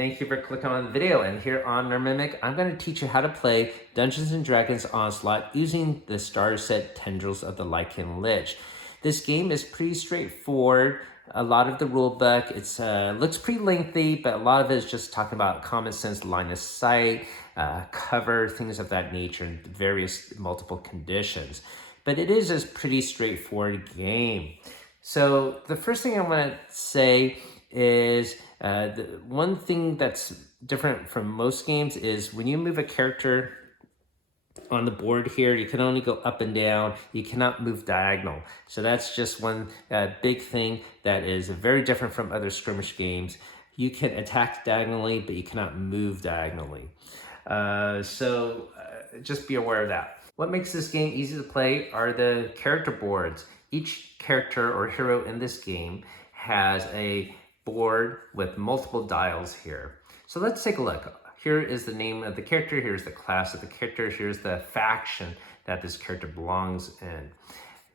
Thank you for clicking on the video, and here on Nerd Mimic, I'm going to teach you how to play Dungeons & Dragons Onslaught using the starter set Tendrils of the Lichen Lich. This game is pretty straightforward. A lot of the rule book, it's looks pretty lengthy, but a lot of it is just talking about common sense, line of sight, cover, things of that nature, and various multiple conditions. But it is a pretty straightforward game. So the first thing I want to say is the one thing that's different from most games is when you move a character on the board here, you can only go up and down. You cannot move diagonal. So that's just one big thing that is very different from other skirmish games. You can attack diagonally, but you cannot move diagonally. Just be aware of that. What makes this game easy to play are the character boards. Each character or hero in this game has a board with multiple dials here. So let's take a look. Here is the name of the character, here's the class of the character, here's the faction that this character belongs in.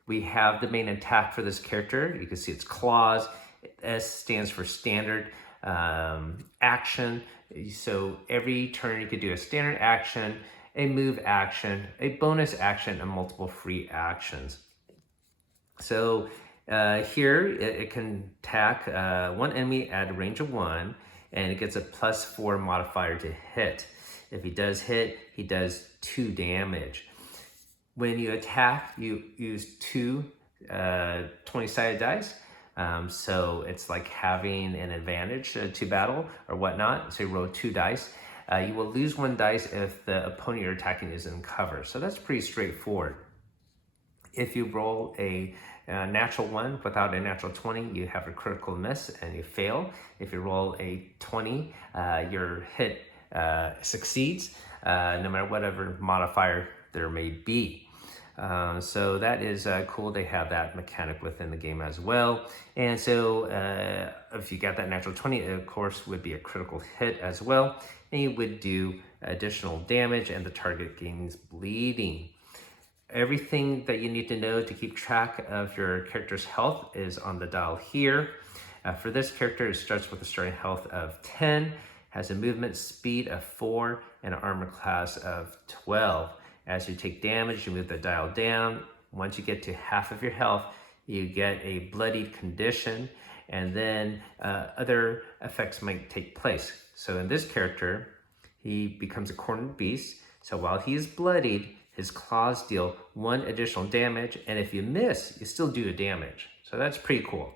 We have the main attack for this character. You can see it's claws. S stands for standard action. So every turn you could do a standard action, a move action, a bonus action, and multiple free actions. So here it can attack one enemy at a range of 1, and it gets a +4 modifier to hit. If he does hit, he does 2 damage. When you attack, you use 2 20-sided dice. So it's like having an advantage to battle or whatnot. So you roll 2 dice. You will lose 1 dice if the opponent you're attacking is in cover. So that's pretty straightforward. If you roll a natural 1 without a natural 20, you have a critical miss and you fail. If you roll a 20, your hit succeeds, no matter whatever modifier there may be. So that is cool. They have that mechanic within the game as well. And so if you got that natural 20, it of course would be a critical hit as well. And you would do additional damage and the target gains bleeding. Everything that you need to know to keep track of your character's health is on the dial here. For this character, it starts with a starting health of 10, has a movement speed of 4, and an armor class of 12. As you take damage, you move the dial down. Once you get to half of your health, you get a bloodied condition, and then other effects might take place. So in this character, he becomes a cornered beast. So while he is bloodied, his claws deal 1 additional damage, and if you miss, you still do a damage. So that's pretty cool.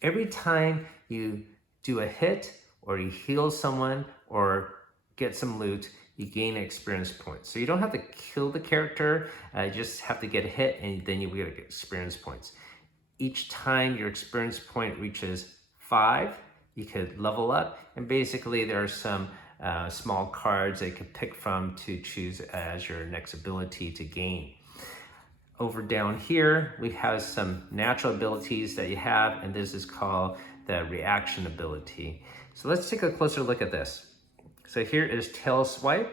Every time you do a hit, or you heal someone, or get some loot, you gain experience points. So you don't have to kill the character, you just have to get a hit, and then you get experience points. Each time your experience point reaches 5, you could level up, and basically there are some small cards that you can pick from to choose as your next ability to gain. Over down here, we have some natural abilities that you have, and this is called the reaction ability. So let's take a closer look at this. So here is Tail Swipe.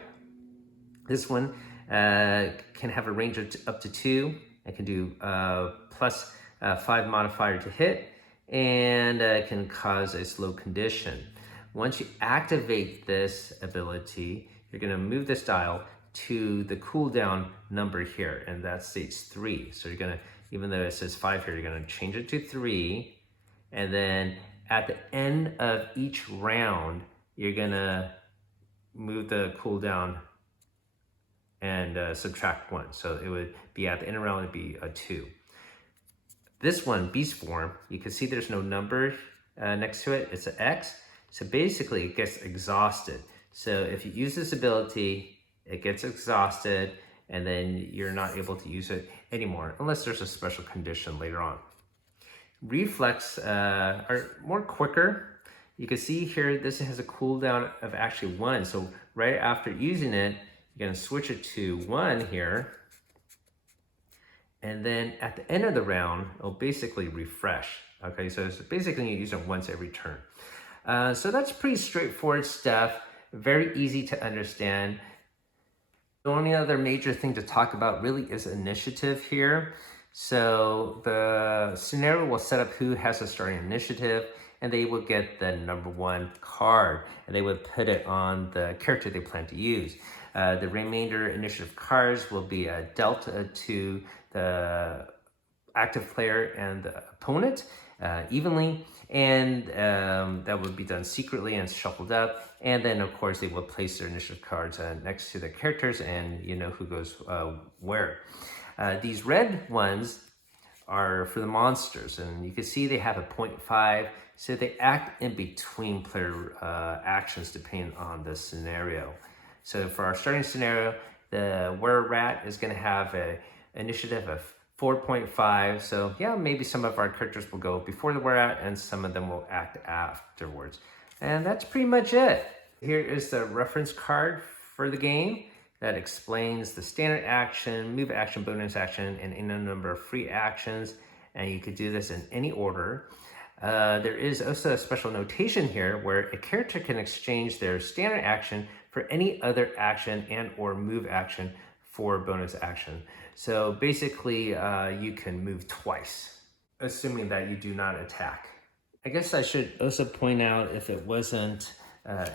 This one can have a range of up to 2. It can do +5 modifier to hit, and can cause a slow condition. Once you activate this ability, you're going to move this dial to the cooldown number here, and that states 3. So you're going to, even though it says 5 here, you're going to change it to 3, and then at the end of each round, you're going to move the cooldown and subtract 1. So it would be at the end of the round, it would be a 2. This one, Beast Form, you can see there's no number next to it. It's an X. So basically it gets exhausted. So if you use this ability, it gets exhausted, and then you're not able to use it anymore unless there's a special condition later on. Reflex are more quicker. You can see here, this has a cooldown of actually 1. So right after using it, you're gonna switch it to 1 here. And then at the end of the round, it'll basically refresh. Okay, so it's basically you use it once every turn. So that's pretty straightforward stuff, very easy to understand. The only other major thing to talk about really is initiative here. So the scenario will set up who has a starting initiative, and they will get the #1 card, and they would put it on the character they plan to use. The remainder initiative cards will be dealt to the active player and the opponent evenly, and that would be done secretly and shuffled up. And then, of course, they will place their initiative cards next to their characters, and you know who goes where. These red ones are for the monsters, and you can see they have a 0.5, so they act in between player actions depending on the scenario. So for our starting scenario, the were-rat is going to have an initiative of 4.5, so yeah, maybe some of our characters will go before the were-rat and some of them will act afterwards. And that's pretty much it. Here is the reference card for the game that explains the standard action, move action, bonus action, and any number of free actions. And you could do this in any order. There is also a special notation here where a character can exchange their standard action for any other action and or move action for bonus action. So basically, you can move twice, assuming that you do not attack. I guess I should also point out, if it wasn't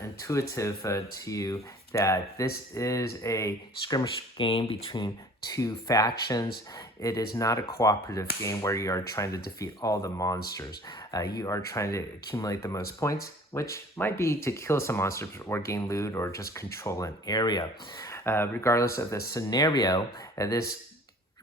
intuitive to you, that this is a skirmish game between two factions. It is not a cooperative game where you are trying to defeat all the monsters. You are trying to accumulate the most points, which might be to kill some monsters or gain loot or just control an area. Regardless of the scenario, this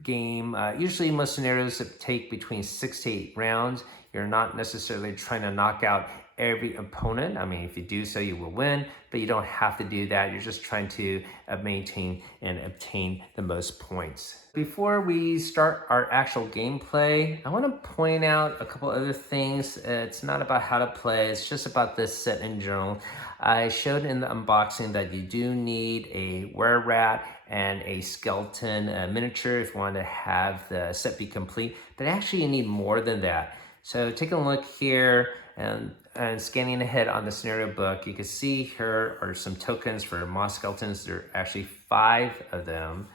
game, usually most scenarios take between 6 to 8 rounds. You're not necessarily trying to knock out every opponent. I mean, if you do so, you will win, but you don't have to do that. You're just trying to maintain and obtain the most points. Before we start our actual gameplay, I want to point out a couple other things. It's not about how to play, it's just about this set in general. I showed in the unboxing that you do need a were-rat and a skeleton miniature if you want to have the set be complete, but actually you need more than that. So take a look here, and scanning ahead on the scenario book, you can see here are some tokens for moss skeletons. There are actually 5 of them.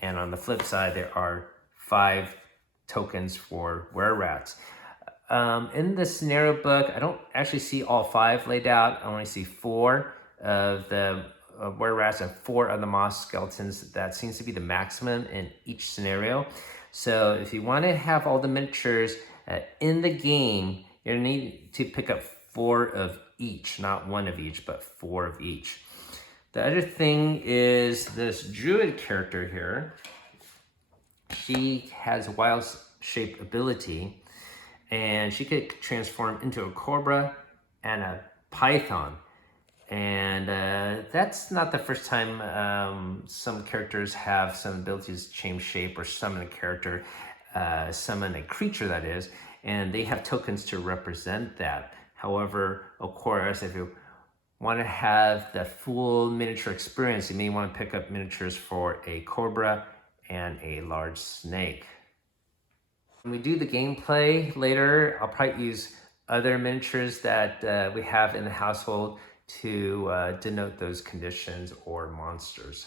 And on the flip side, there are 5 tokens for were-rats. In the scenario book, I don't actually see all 5 laid out. I only see 4 of the were-rats and 4 of the moss skeletons. That seems to be the maximum in each scenario. So if you want to have all the miniatures in the game, you need to pick up 4 of each, not 1 of each, but 4 of each. The other thing is this druid character here. She has wild shape ability, and she could transform into a cobra and a python. And that's not the first time some characters have some abilities to change shape or summon a character, summon a creature that is, and they have tokens to represent that. However, of course, if you want to have the full miniature experience, you may want to pick up miniatures for a cobra and a large snake. When we do the gameplay later, I'll probably use other miniatures that we have in the household to denote those conditions or monsters.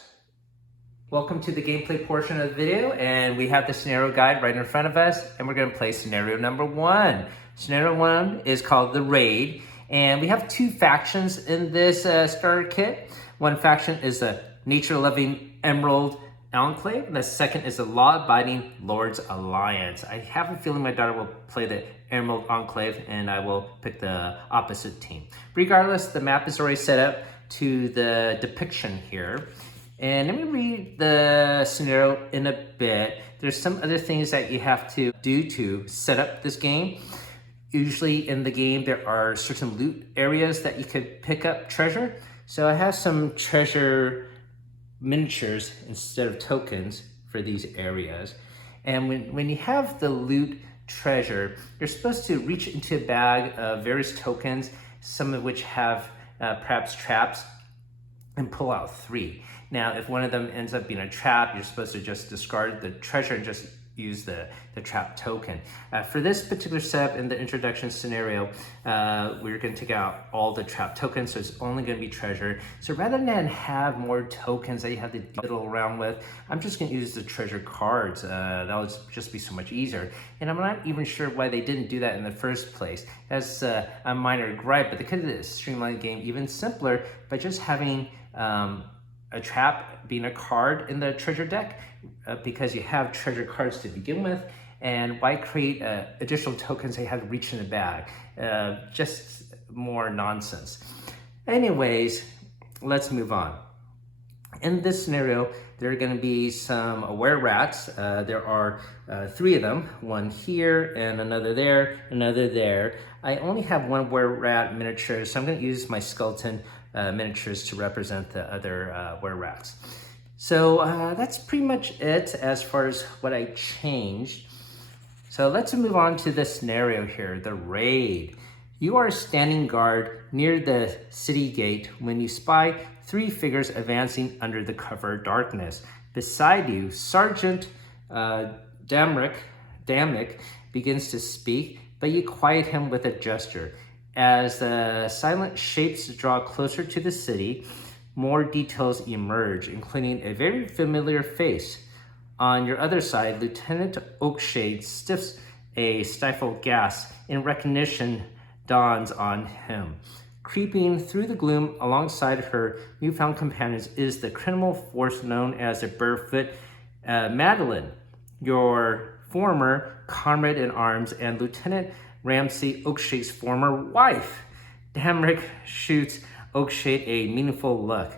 Welcome to the gameplay portion of the video, and we have the scenario guide right in front of us, and we're going to play scenario number 1. Scenario 1 is called The Raid, and we have 2 factions in this starter kit. One faction is the nature-loving Emerald Enclave, and the second is the law-abiding Lord's Alliance. I have a feeling my daughter will play the Emerald Enclave, and I will pick the opposite team. Regardless, the map is already set up to the depiction here. And let me read the scenario in a bit. There's some other things that you have to do to set up this game. Usually in the game, there are certain loot areas that you could pick up treasure. So I have some treasure miniatures instead of tokens for these areas. And when you have the loot treasure, you're supposed to reach into a bag of various tokens, some of which have perhaps traps, and pull out 3. Now, if one of them ends up being a trap, you're supposed to just discard the treasure and just use the trap token. For this particular setup in the introduction scenario, we're going to take out all the trap tokens, so it's only going to be treasure. So rather than have more tokens that you have to fiddle around with, I'm just going to use the treasure cards. That'll just be so much easier. And I'm not even sure why they didn't do that in the first place. That's a minor gripe, but they could have streamlined the game even simpler by just having a trap being a card in the treasure deck, because you have treasure cards to begin with, and why create additional tokens they had to reach in the bag? Just more nonsense. Anyways, let's move on. In this scenario, there are going to be some aware rats. There are 3 of them, one here and another there, another there. I only have one aware rat miniature, so I'm going to use my skeleton miniatures to represent the other were rats. So that's pretty much it as far as what I changed. So let's move on to the scenario here, the raid. You are standing guard near the city gate when you spy 3 figures advancing under the cover of darkness. Beside you, Sergeant Damrick begins to speak, but you quiet him with a gesture. As the silent shapes draw closer to the city, more details emerge, including a very familiar face. On your other side, Lieutenant Oakshade stiffs a stifled gasp in recognition dawns on him. Creeping through the gloom alongside her newfound companions is the criminal force known as the Barefoot Madeline, your former comrade in arms and Lieutenant Ramsey Oakshade's former wife. Damrick shoots Oakshade a meaningful look.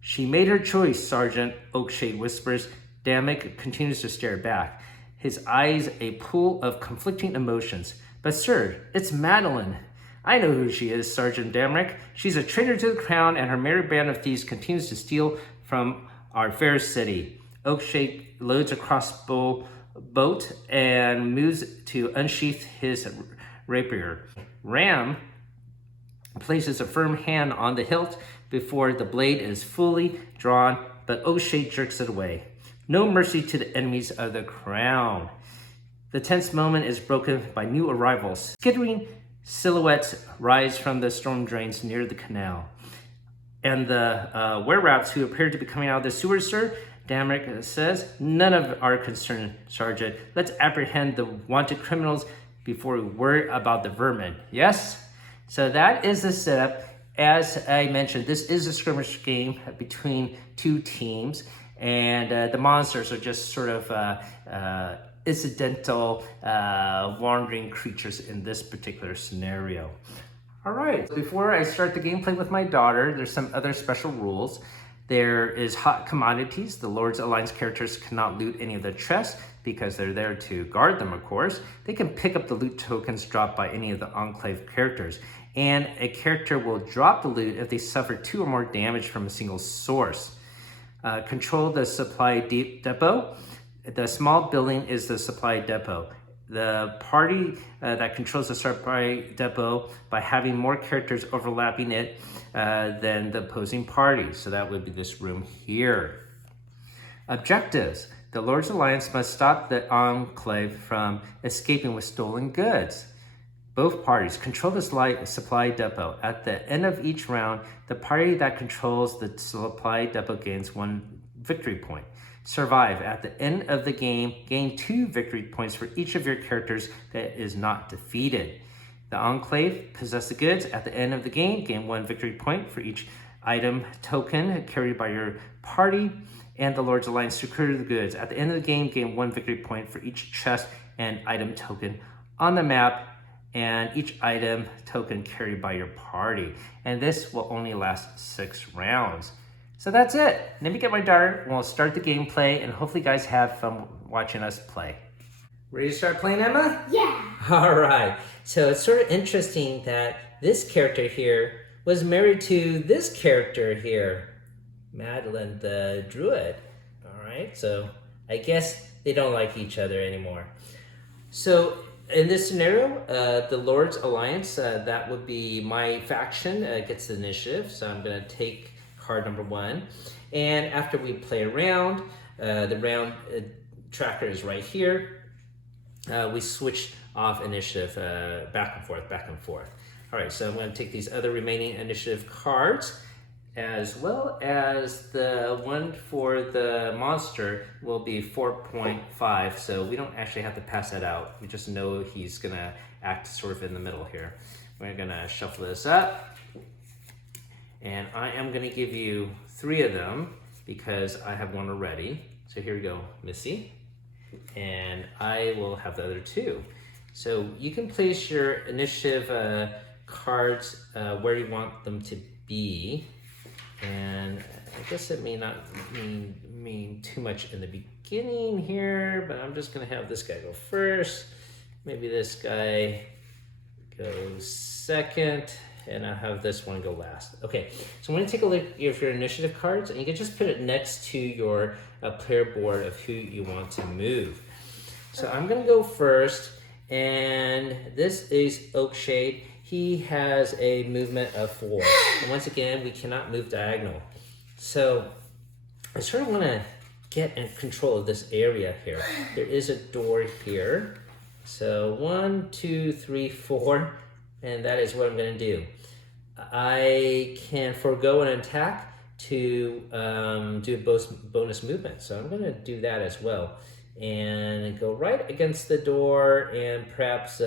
She made her choice, Sergeant, Oakshade whispers. Damrick continues to stare back, his eyes a pool of conflicting emotions. But sir, it's Madeline. I know who she is, Sergeant Damrick. She's a traitor to the crown, and her merry band of thieves continues to steal from our fair city. Oakshade loads a crossbow bolt and moves to unsheath his rapier. Ram places a firm hand on the hilt before the blade is fully drawn, but Oakshade jerks it away. No mercy to the enemies of the crown. The tense moment is broken by new arrivals. Skittering silhouettes rise from the storm drains near the canal. And the were-rats who appear to be coming out of the sewers, sir, Damrick says, none of our concern, Sergeant. Let's apprehend the wanted criminals before we worry about the vermin. Yes? So that is the setup. As I mentioned, this is a skirmish game between 2 teams, and the monsters are just sort of incidental wandering creatures in this particular scenario. All right, before I start the gameplay with my daughter, there's some other special rules. There is hot commodities. The Lord's Alliance characters cannot loot any of the chests because they're there to guard them, of course. They can pick up the loot tokens dropped by any of the Enclave characters, and a character will drop the loot if they suffer 2 or more damage from a single source. Control the supply depot. The small building is the supply depot. The party that controls the supply depot by having more characters overlapping it than the opposing party. So that would be this room here. Objectives. The Lord's Alliance must stop the Enclave from escaping with stolen goods. Both parties control the supply depot. At the end of each round, the party that controls the supply depot gains 1 victory point. Survive. At the end of the game, gain 2 victory points for each of your characters that is not defeated. The Enclave possess the goods. At the end of the game, gain 1 victory point for each item token carried by your party. And the Lord's Alliance secure the goods. At the end of the game, gain 1 victory point for each chest and item token on the map, and each item token carried by your party. And this will only last 6 rounds. So that's it. Let me get my daughter and we'll start the gameplay, and hopefully you guys have fun watching us play. Ready to start playing, Emma? Yeah. All right. So it's sort of interesting that this character here was married to this character here, Madeline the Druid. All right. So I guess they don't like each other anymore. So in this scenario, the Lord's Alliance, that would be my faction, gets the initiative. So I'm going to take card number 1. And after we play around, the round tracker is right here. We switched off initiative back and forth, back and forth. All right, so I'm going to take these other remaining initiative cards, as well as the one for the monster will be 4.5, so we don't actually have to pass that out. We just know he's going to act sort of in the middle here. We're going to shuffle this up, and I am going to give you 3 of them because I have one already. So here we go, Missy, and I will have the other 2. So you can place your initiative cards where you want them to be. And I guess it may not mean too much in the beginning here, but I'm just gonna have this guy go first. Maybe this guy goes second, and I'll have this one go last. Okay, so I'm gonna take a look at your initiative cards, and you can just put it next to your player board of who you want to move. So I'm gonna go first, and this is Oakshade. He has a movement of 4. And once again, we cannot move diagonal. So I sort of want to get in control of this area here. There is a door here. So 1, 2, 3, 4, and that is what I'm going to do. I can forego an attack to do a bonus movement. So I'm going to do that as well. And go right against the door and perhaps...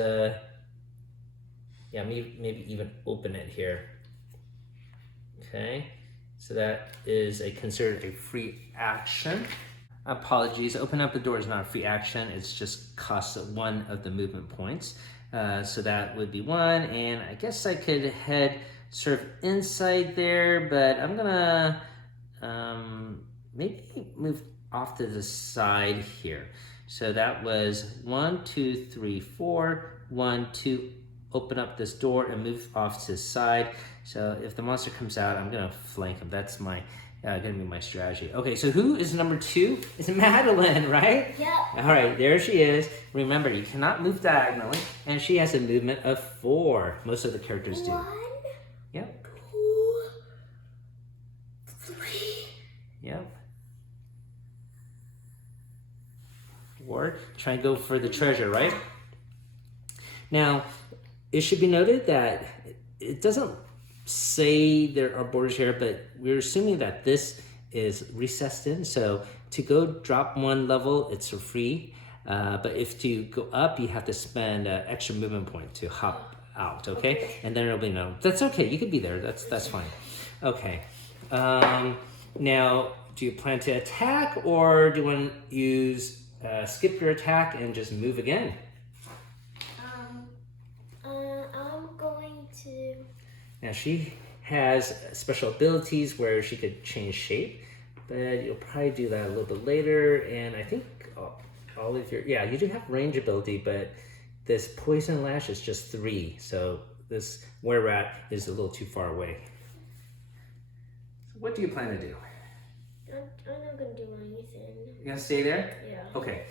yeah, maybe even open it here. Okay, so that is considered a free action. Apologies, open up the door is not a free action. It's just costs 1 of the movement points. So that would be 1, and I guess I could head sort of inside there, but I'm gonna maybe move off to the side here. So that was 1, 2, 3, 4, 1, 2. Open up this door and move off to the side. So if the monster comes out, I'm gonna flank him. That's gonna be my strategy. Okay, so who is number 2? It's Madeline, right? Yeah. All right, there she is. Remember, you cannot move diagonally, and she has a movement of 4. Most of the characters do. 1, Yep. 2, 3. Yep. 4. Try and go for the treasure, right? Now, it should be noted that it doesn't say there are borders here, but we're assuming that this is recessed in. So to go drop 1 level, it's for free. But if to go up, you have to spend an extra movement point to hop out, okay? And then it'll be no. That's okay, you could be there, that's fine. Okay, now, do you plan to attack, or do you want to use, skip your attack and just move again? I'm going to... Now she has special abilities where she could change shape, but you'll probably do that a little bit later. And I think all of your, yeah, you do have range ability, but this poison lash is just 3. So this were rat is a little too far away. So what do you plan to do? I'm not going to do anything. You gonna stay there? Yeah. Okay.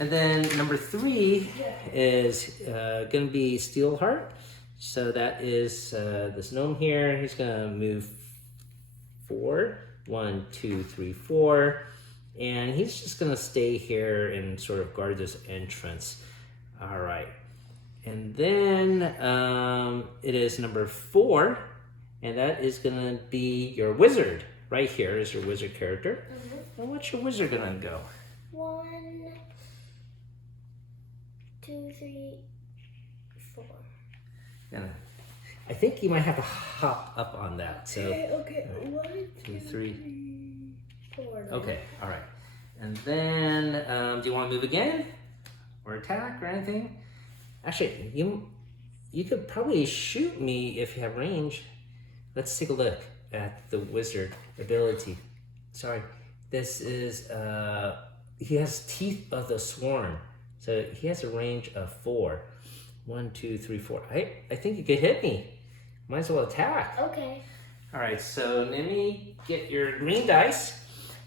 And then number 3 is gonna be Steelheart. So that is this gnome here. He's gonna move 4. 1, 2, 3, 4. And he's just gonna stay here and sort of guard this entrance. All right. And then it is number 4, and that is gonna be your wizard. Right here is your wizard character. And what's your wizard gonna go? 1, 2, 3, 4. Yeah. I think you might have to hop up on that. So Okay. 1, 2, 3. 4. Okay, all right. And then, do you want to move again, or attack, or anything? Actually, you could probably shoot me if you have range. Let's take a look at the wizard ability. Sorry, this is he has Teeth of the Swarm, so he has a range of 4. 1, 2, 3, 4. I think you could hit me. Might as well attack. Okay. All right, so let me get your green dice.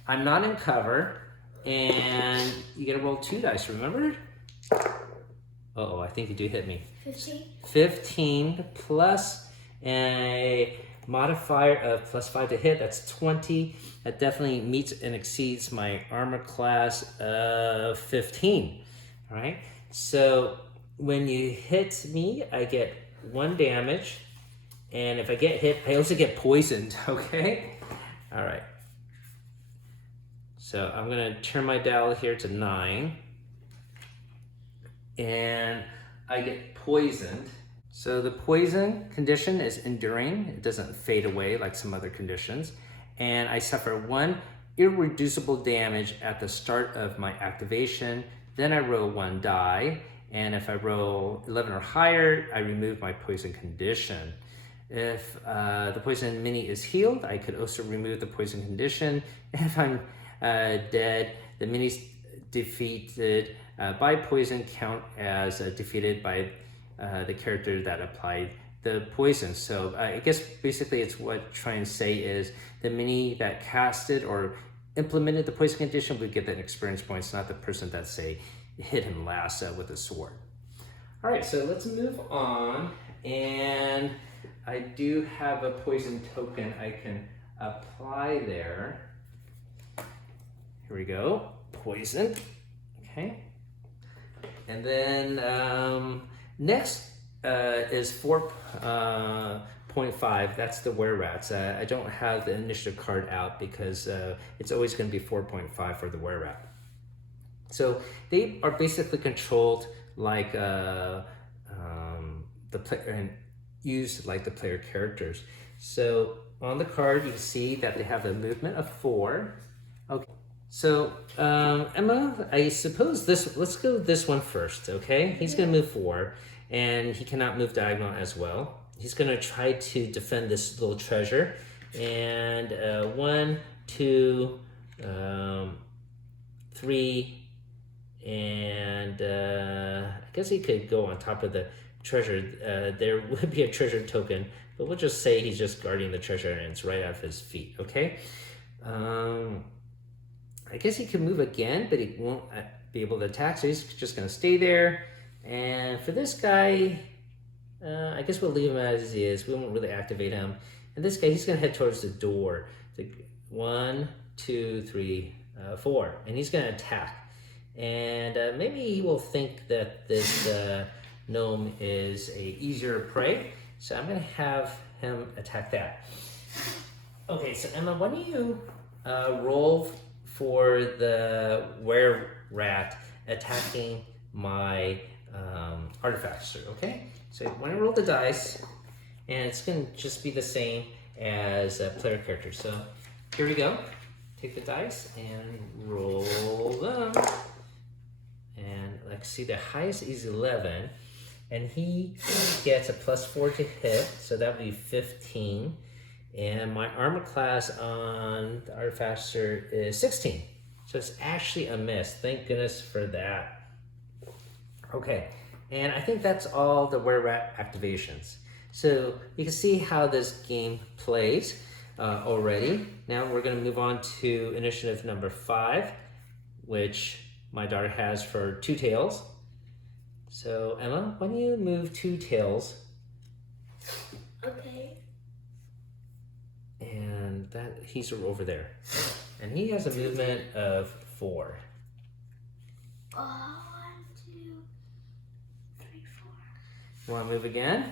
I'm not in cover, and you get to roll 2 dice, remember? Uh-oh, I think you do hit me. 15? 15 plus a modifier of +5 to hit. That's 20. That definitely meets and exceeds my armor class of 15. All right. So when you hit me, I get 1 damage. And if I get hit, I also get poisoned. Okay. All right. So I'm going to turn my dial here to 9. And I get poisoned. So the poison condition is enduring. It doesn't fade away like some other conditions. And I suffer 1 irreducible damage at the start of my activation. Then I roll 1 die. And if I roll 11 or higher, I remove my poison condition. If the poison mini is healed, I could also remove the poison condition. If I'm dead, the mini's defeated by poison count as defeated by the character that applied the poison. So I guess basically it's what trying to say is the mini that casted or implemented the poison condition would get that experience points, not the person that say hit him last with a sword. All right, so let's move on. And I do have a poison token I can apply there. Here we go, poison. Okay. And then next is 4.5. That's the were-rats. I don't have the initiative card out because it's always going to be 4.5 for the were-rat. So they are basically controlled like the player and used like the player characters. So on the card you can see that they have a movement of 4. Okay. So Emma, I suppose let's go this one first, okay? He's gonna move 4, and he cannot move diagonal as well. He's gonna try to defend this little treasure. And 1, 2, 3, and I guess he could go on top of the treasure. There would be a treasure token, but we'll just say he's just guarding the treasure and it's right off his feet, okay? I guess he can move again, but he won't be able to attack, so he's just going to stay there. And for this guy, I guess we'll leave him as he is. We won't really activate him. And this guy, he's going to head towards the door. 1, 2, 3, 4. And he's going to attack. And maybe he will think that this gnome is a easier prey. So I'm going to have him attack that. Okay, so Emma, why don't you roll for the were-rat attacking my artificer, okay? So when I roll the dice, and it's going to just be the same as a player character. So here we go. Take the dice and roll them. And like see the highest is 11. And he gets a +4 to hit, so that would be 15. And my armor class on the artificer is 16. So it's actually a miss. Thank goodness for that. Okay, and I think that's all the were-rat activations. So you can see how this game plays already. Now we're going to move on to initiative number 5, which my daughter has for 2 tails. So Emma, why don't you move 2 tails? Okay. And that he's over there. And he has a movement of 4. 1, 2, 3, 4. You want to move again?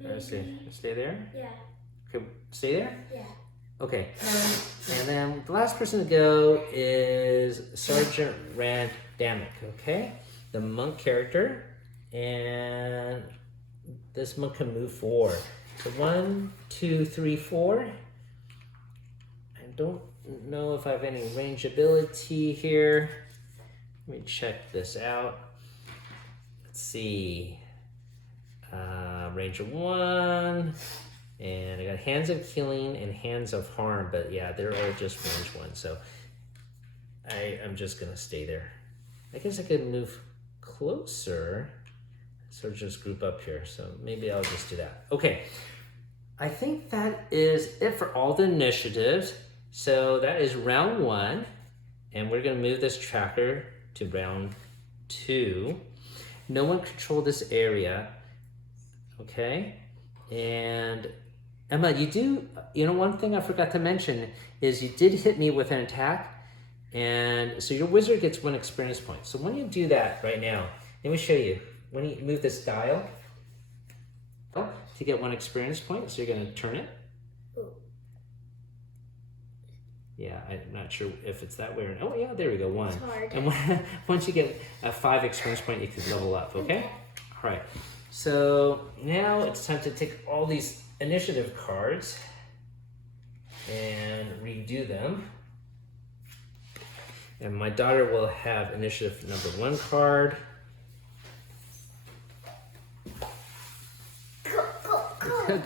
Maybe. Stay there? Yeah. Okay, stay there? Yeah. Okay. And then the last person to go is Sergeant Randamic, okay? The monk character. And this monk can move 4. So 1, 2, 3, 4. I don't know if I have any range ability here. Let me check this out. Let's see. Range of 1. And I got Hands of Healing and Hands of Harm. But yeah, they're all just range 1. So I'm just going to stay there. I guess I could move closer. So just group up here. So maybe I'll just do that. Okay. I think that is it for all the initiatives. So that is round 1. And we're going to move this tracker to round 2. No one control this area. Okay. And Emma, one thing I forgot to mention is you did hit me with an attack, and so your wizard gets 1 experience point. So when you do that right now, let me show you. When you move this dial to get 1 experience point, so you're going to turn it. Yeah, I'm not sure if it's that way or not. Oh yeah, there we go, 1. It's hard. And once you get a 5 experience point, you can level up, okay? All right, so now it's time to take all these initiative cards and redo them. And my daughter will have initiative number 1 card.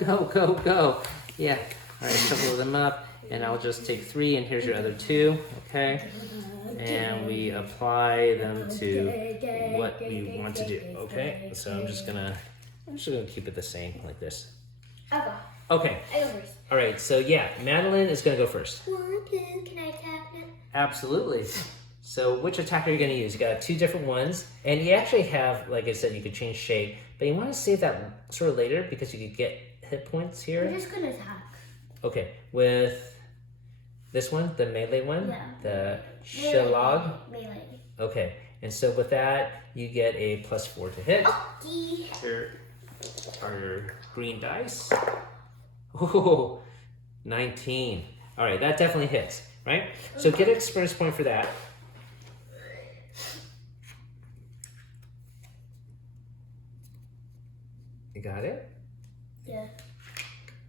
Go. Yeah, all right, shuffle them up. And I'll just take 3, and here's your other 2, okay? And we apply them to what we want to do, okay? So I'm just gonna keep it the same, like this. Okay. I go first. All right, so yeah, Madeline is gonna go first. 1, 2, can I attack them? Absolutely. So which attack are you gonna use? You got 2 different ones, and you actually have, like I said, you could change shape, but you wanna save that sort of later because you could get hit points here. I'm just gonna attack. Okay, with this one, the melee one? Yeah. The Shalag? Melee. Okay, and so with that, you get a +4 to hit. Okay. Here are your green dice. Oh, 19. All right, that definitely hits, right? So get an experience point for that. You got it? Yeah.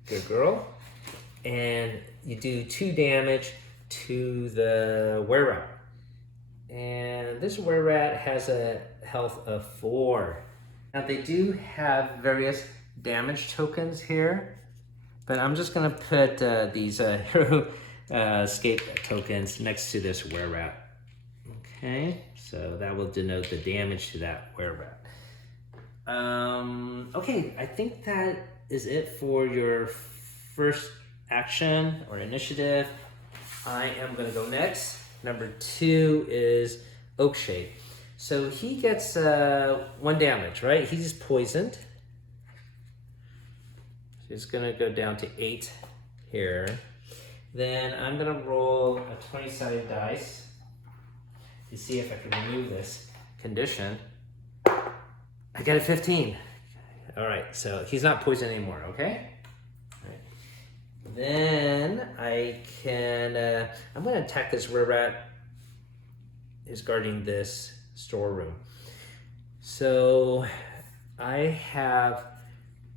Good girl. And you do 2 damage to the were-rat. And this were-rat has a health of 4. Now they do have various damage tokens here, but I'm just gonna put these hero escape tokens next to this were-rat. Okay, so that will denote the damage to that were-rat. Okay, I think that is it for your first action or initiative. I am going to go next. Number 2 is Oakshade. So he gets 1 damage, right? He's poisoned. So he's going to go down to 8 here. Then I'm going to roll a 20-sided dice to see if I can remove this condition. I got a 15. All right, so he's not poisoned anymore, okay? Then I can, I'm going to attack this were-rat who's guarding this storeroom. So I have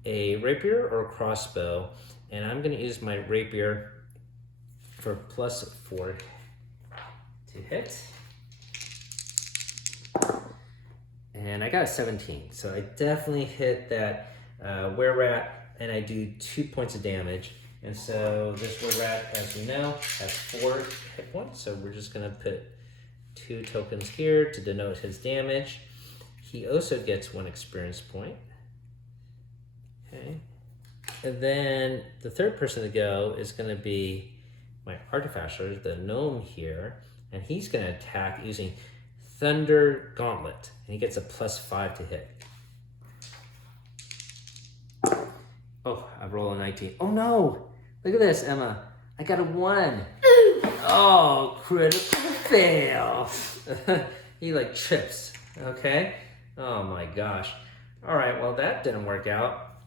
a rapier or a crossbow, and I'm going to use my rapier for +4 to hit. And I got a 17, so I definitely hit that were-rat, and I do 2 points of damage. And so this were-rat, as we know, has 4 hit points. So we're just gonna put 2 tokens here to denote his damage. He also gets 1 experience point. Okay. And then the third person to go is gonna be my artificer, the gnome here. And he's gonna attack using Thunder Gauntlet. And he gets a +5 to hit. Oh, I rolled a 19. Oh no! Look at this, Emma. I got a 1. Oh, critical fail. He like trips, okay? Oh my gosh. All right, well that didn't work out.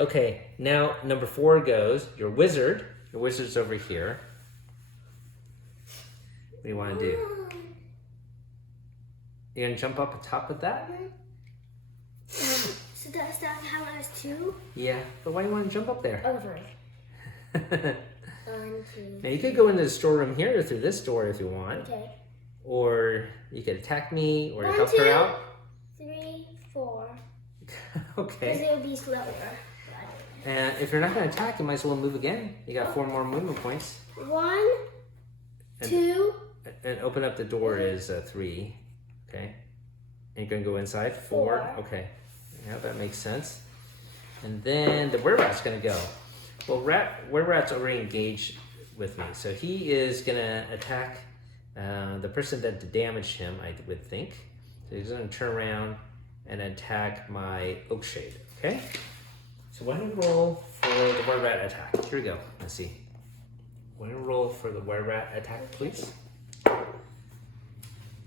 Okay, now number 4 goes, your wizard. Your wizard's over here. What do you want to do? You gonna jump up on top of that? So that's that how it has 2? Yeah, but why do you want to jump up there? Oh, sorry. 1, 2. Now you could go into the storeroom here or through this door if you want. Okay. Or you could attack me or 1, help 2, her out. 3, 4. Okay. Because it would be slower. And if you're not going to attack, you might as well move again. You got 4 more movement points. 1, 2. And open up the door is 3. Okay. And you're going to go inside. 4. Okay. Yeah, that makes sense. And then the were-rat's going to go. Well, were-rat's already engaged with me. So he is going to attack the person that damaged him, I would think. So he's going to turn around and attack my Oakshade. Okay? So why don't we roll for the were rat attack? Here we go. Let's see. Why don't we roll for the were rat attack, please?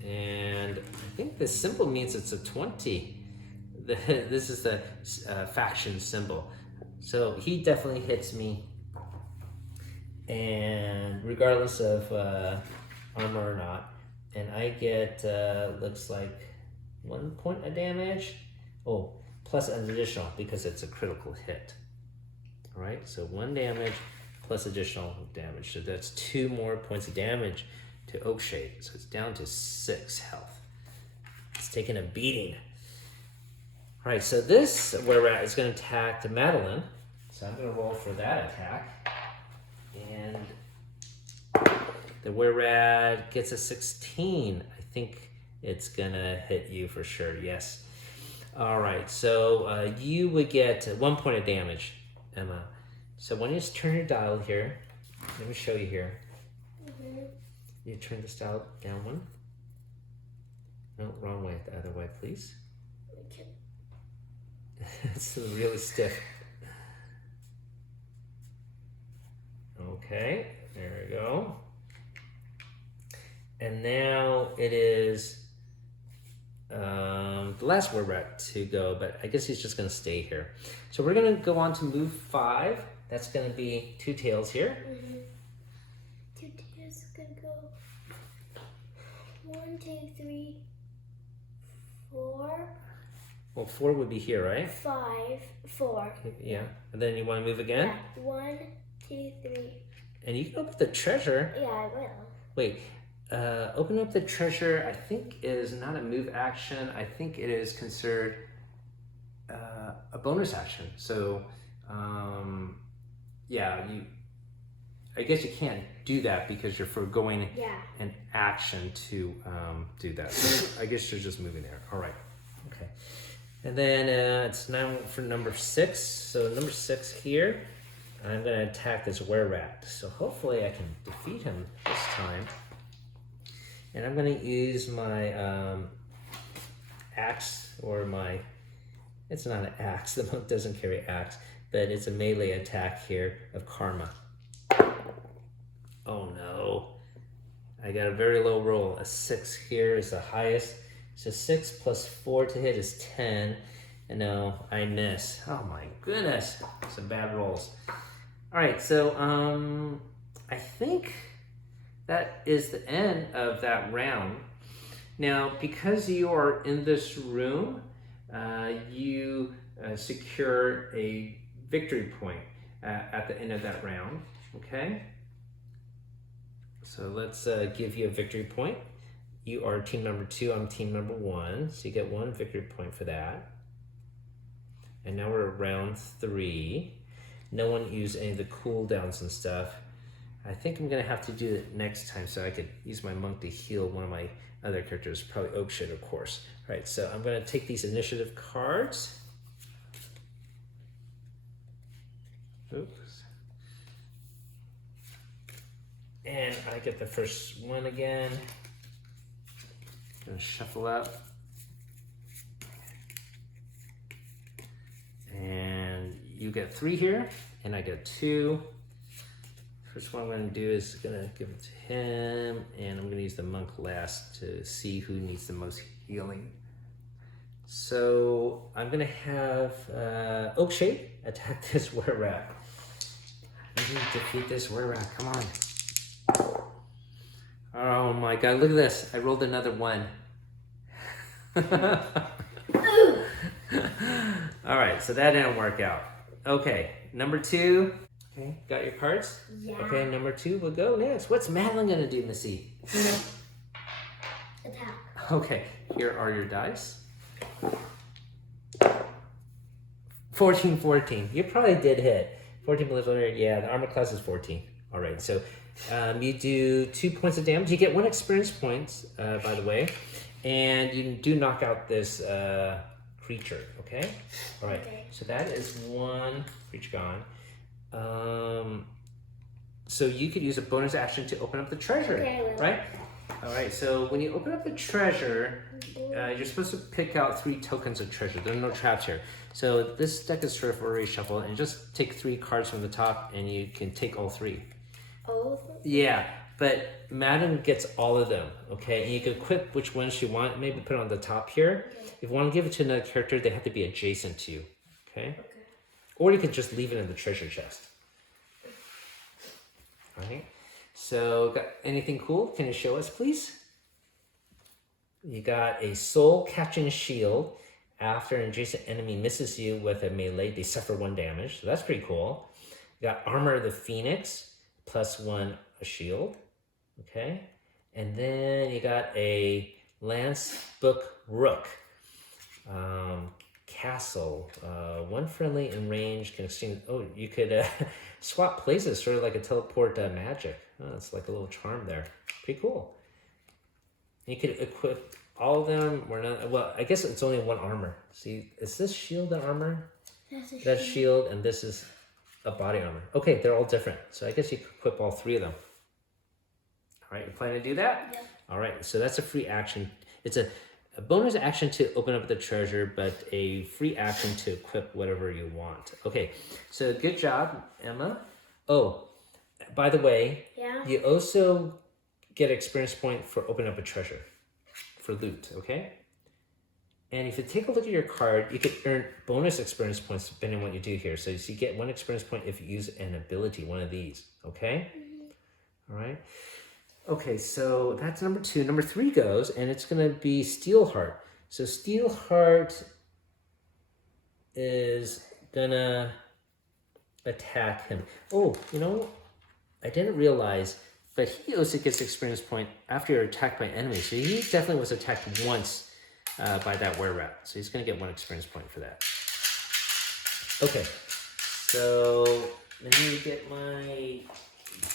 And I think the symbol means it's a 20. This is the faction symbol. So he definitely hits me. And regardless of armor or not. And I get, looks like 1 point of damage. Oh, plus an additional because it's a critical hit. All right, so 1 damage plus additional damage. So that's 2 more points of damage to Oakshade. So it's down to 6 health. It's taking a beating. All right, so this were-rat is going to attack the Madeline. So I'm going to roll for that attack. And the were-rat gets a 16. I think it's going to hit you for sure, yes. All right, so you would get 1 point of damage, Emma. So when you just turn your dial here, let me show you here. You turn this dial down 1. No, wrong way, the other way, please. It's really stiff. Okay, there we go. And now it is the last were-rat to go, but I guess he's just going to stay here. So we're going to go on to move 5. That's going to be 2 tails here. 2 tails gonna go 1, 2, 3, 4. Well, 4 would be here, right? 5, 4. Yeah. And then you want to move again? Yeah. 1, 2, 3. And you can open the treasure. Yeah, I will. Wait. Open up the treasure, I think, is not a move action. I think it is considered a bonus action. So, yeah, I guess you can't do that because you're foregoing an action to do that. So I guess you're just moving there. All right. Okay. And then it's now for number 6. So number 6 here, I'm going to attack this were-rat. So hopefully I can defeat him this time. And I'm going to use my axe, or my, it's not an axe, the monk doesn't carry axe, but it's a melee attack here of karma. Oh no, I got a very low roll. A 6 here is the highest. So 6 plus 4 to hit is 10. And no, I miss. Oh my goodness, some bad rolls. All right, so I think that is the end of that round. Now, because you are in this room, you secure a victory point at the end of that round, okay? So let's give you a victory point. You are team number 2, I'm team number 1, so you get 1 victory point for that. And now we're at round 3. No one used any of the cooldowns and stuff. I think I'm gonna have to do it next time so I could use my monk to heal one of my other characters, probably Oakshade, of course. All right, so I'm gonna take these initiative cards. Oops. And I get the first one again. Gonna shuffle up. And you get 3 here, and I get 2. First one I'm going to do is going to give it to him, and I'm going to use the monk last to see who needs the most healing. So I'm going to have Oakshade attack this were-rat. I need to defeat this were-rat, come on. Oh my god, look at this. I rolled another 1. All right, so that didn't work out. Okay, number 2. Okay, got your cards? Yeah. Okay, number 2 will go next. What's Madeline gonna do, Missy? Attack. Okay, here are your dice. 14, 14. You probably did hit. 14 preliminary, yeah, the armor class is 14. All right, so you do 2 points of damage. You get 1 experience point, by the way, and you do knock out this creature, okay? All right, Okay. so that is 1 creature gone. So you could use a bonus action to open up the treasure, Okay, I will. right? All right, so when you open up the treasure, you're supposed to pick out 3 tokens of treasure. There are no traps here. So this deck is sort of already shuffled, and just take 3 cards from the top, and you can take all 3. All of them? Yeah, but Madden gets all of them, okay? And you can equip which ones you want. Maybe put it on the top here. Okay. If you want to give it to another character, they have to be adjacent to you, okay? Okay. Or you could just leave it in the treasure chest. All right. So, got anything cool? Can you show us, please? You got a soul catching shield. After an adjacent enemy misses you with a melee, they suffer 1 damage. So that's pretty cool. You got armor of the phoenix, +1 a shield. Okay. And then you got a lance book rook. Castle. 1 friendly in range can exchange. Oh, you could swap places, sort of like a teleport magic. Oh, it's like a little charm there. Pretty cool. You could equip all of them. We're not. Well, I guess it's only 1 armor. See, is this shield the armor? That's shield, and this is a body armor. Okay, they're all different. So I guess you could equip all 3 of them. All right, you plan to do that? Yeah. All right, so that's a free action. It's a bonus action to open up the treasure, but a free action to equip whatever you want. Okay, so good job, Emma. Oh, by the way, Yeah. you also get experience point for opening up a treasure, for loot, okay? And if you take a look at your card, you could earn bonus experience points depending on what you do here. So you get 1 experience point if you use an ability, one of these, okay? All right. Okay, so that's number 2. Number 3 goes, and it's going to be Steelheart. So Steelheart is going to attack him. Oh, you know, I didn't realize, but he also gets experience point after you're attacked by enemies. So he definitely was attacked once by that were-rat. So he's going to get 1 experience point for that. Okay, so let me get my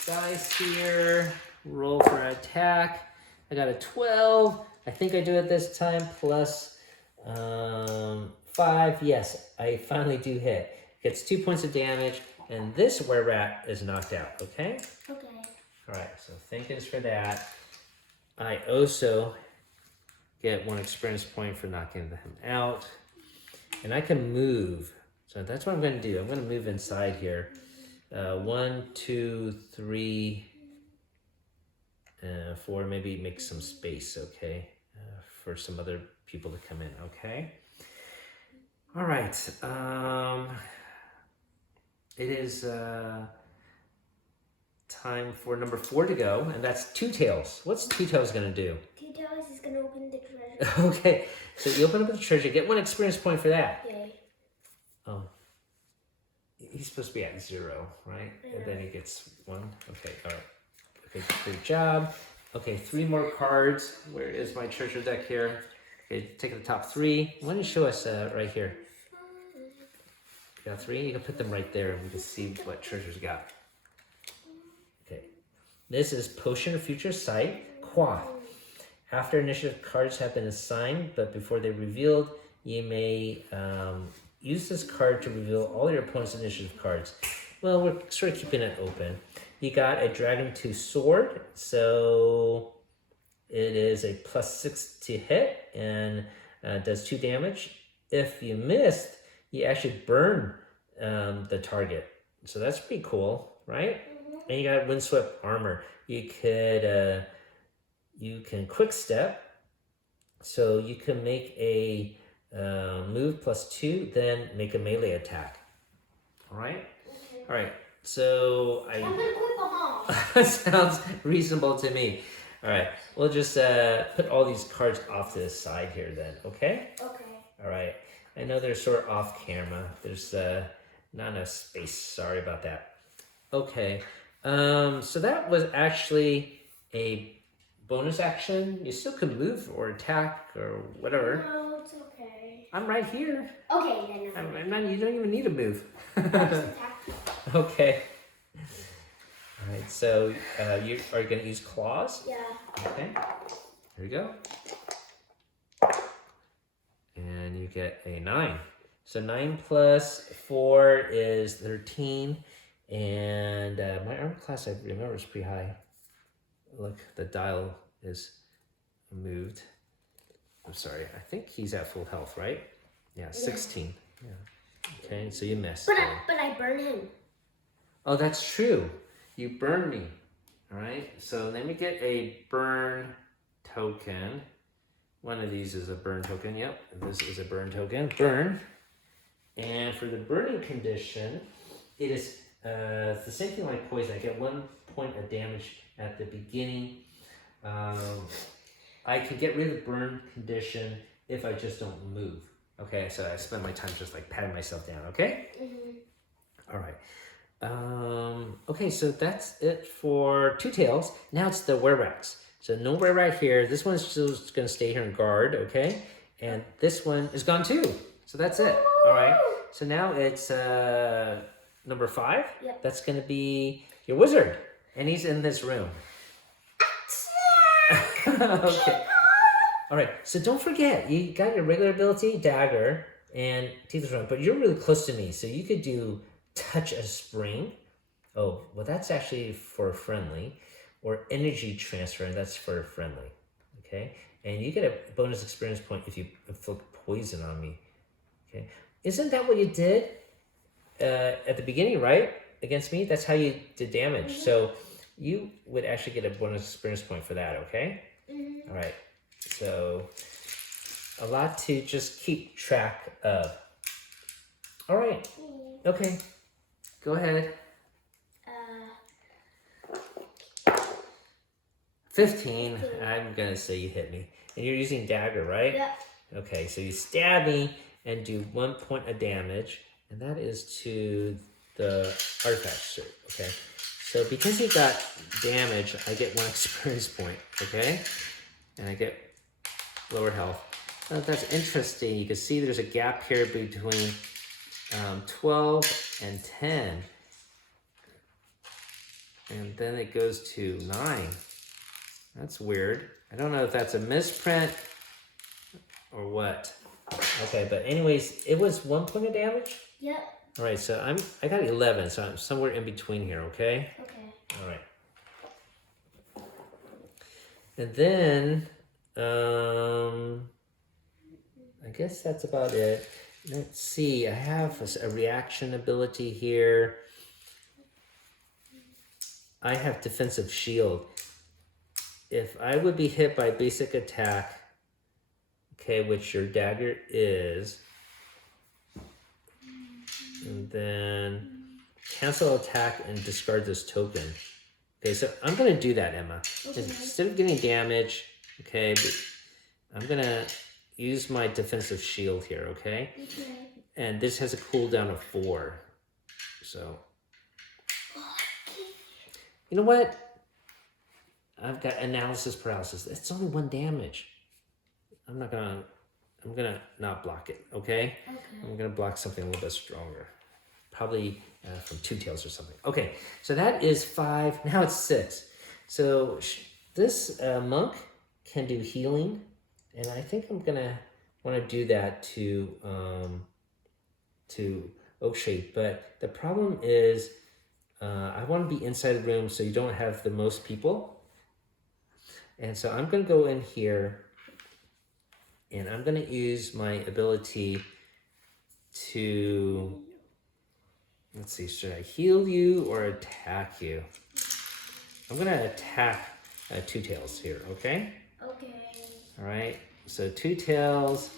dice here. Roll for an attack. I got a 12. I think I do it this time. Plus 5. Yes, I finally do hit. Gets 2 points of damage, and this were-rat is knocked out. Okay? Okay. All right, so thank goodness for that. I also get 1 experience point for knocking him out. And I can move. So that's what I'm going to do. I'm going to move inside here. 1, 2, 3, 4. Maybe make some space, okay? For some other people to come in, okay? All right. It is time for number 4 to go, and that's Two Tails. What's Two Tails going to do? Two Tails is gonna open the treasure. Okay, so you open up the treasure, get 1 experience point for that. Yay. Oh, he's supposed to be at 0, right? Yeah. And then he gets 1. Okay, all right. Okay, good job. Okay, 3 more cards. Where is my treasure deck here? Okay, take the top 3. Why don't you show us right here? You got 3? You can put them right there and we can see what treasures you got. Okay, this is Potion of Future Sight, Quaff. After initiative cards have been assigned, but before they're revealed, you may use this card to reveal all your opponent's initiative cards. Well, we're sort of keeping it open. You got a Dragon 2 sword, so it is a +6 to hit and does 2 damage. If you missed, you actually burn the target. So that's pretty cool, right? And you got Windswept armor. You can quick step, so you can make a move +2, then make a melee attack. All right? Okay. All right. So I'm gonna quit the hall. that sounds reasonable to me. All right, we'll just put all these cards off to the side here then, okay? Okay. All right, I know they're sort of off camera. There's not enough space, sorry about that. Okay, so that was actually a bonus action. You still could move or attack or whatever. No, it's okay. I'm right here. Okay, then. You don't even need to move. Just attack. Okay. All right, so you are going to use claws? Yeah. Okay. Here we go. And you get a 9. So 9 plus 4 is 13. And my armor class, I remember, is pretty high. Look, the dial is moved. I'm sorry, I think he's at full health, right? Yeah, 16. Yeah. Okay, so you missed. But I burned him. Oh, that's true. You burned me. All right, so let me get a burn token. One of these is a burn token. Yep, this is a burn token. Burn. And for the burning condition, it is the same thing like poison. I get 1 point of damage at the beginning. I can get rid of the burn condition if I just don't move. Okay, so I spend my time just like patting myself down, okay? All right. Okay, so that's it for Two Tails. Now it's the were-rats. So no were-rat here. This one's still going to stay here and guard, okay? And this one is gone too. So that's it. All right. So now it's number 5. Yep. That's going to be your wizard. And he's in this room. Okay. All right. So don't forget, you got your regular ability, dagger, and teeth run, but you're really close to me. So you could do touch a spring. Oh, well, that's actually for friendly. Or energy transfer, and that's for friendly. Okay? And you get a bonus experience point if you inflict poison on me. Okay? Isn't that what you did at the beginning, right? Against me? That's how you did damage. So you would actually get a bonus experience point for that, okay? All right. So a lot to just keep track of. All right. Okay. Go ahead. 15. I'm going to say you hit me. And you're using dagger, right? Yep. Okay, so you stab me and do 1 point of damage. And that is to the artifact, okay? So because you got damage, I get 1 experience point, okay? And I get lower health. That's interesting. You can see there's a gap here between 12 and 10. And then it goes to 9. That's weird. I don't know if that's a misprint or what. Okay, but anyways, it was 1 point of damage? Yep. All right, so I got 11, so I'm somewhere in between here, okay? Okay. All right. And then, I guess that's about it. Let's see, I have a reaction ability here. I have defensive shield. If I would be hit by basic attack, okay, which your dagger is, and then cancel attack and discard this token. Okay, so I'm gonna do that, Emma. Okay. Instead of getting damage, okay, but I'm gonna use my defensive shield here, okay? Okay. And this has a cooldown of 4. So, you know what? I've got analysis paralysis. It's only 1 damage. I'm gonna not block it, okay? Okay. I'm gonna block something a little bit stronger. Probably from Two Tails or something. Okay, so that is 5. Now it's 6. So this monk can do healing, and I think I'm gonna want to do that to Oakshade. But the problem is, I want to be inside the room so you don't have the most people. And so I'm going to go in here, and I'm going to use my ability to, let's see, should I heal you or attack you? I'm going to attack Two Tails here, okay? Okay. All right, so Two Tails,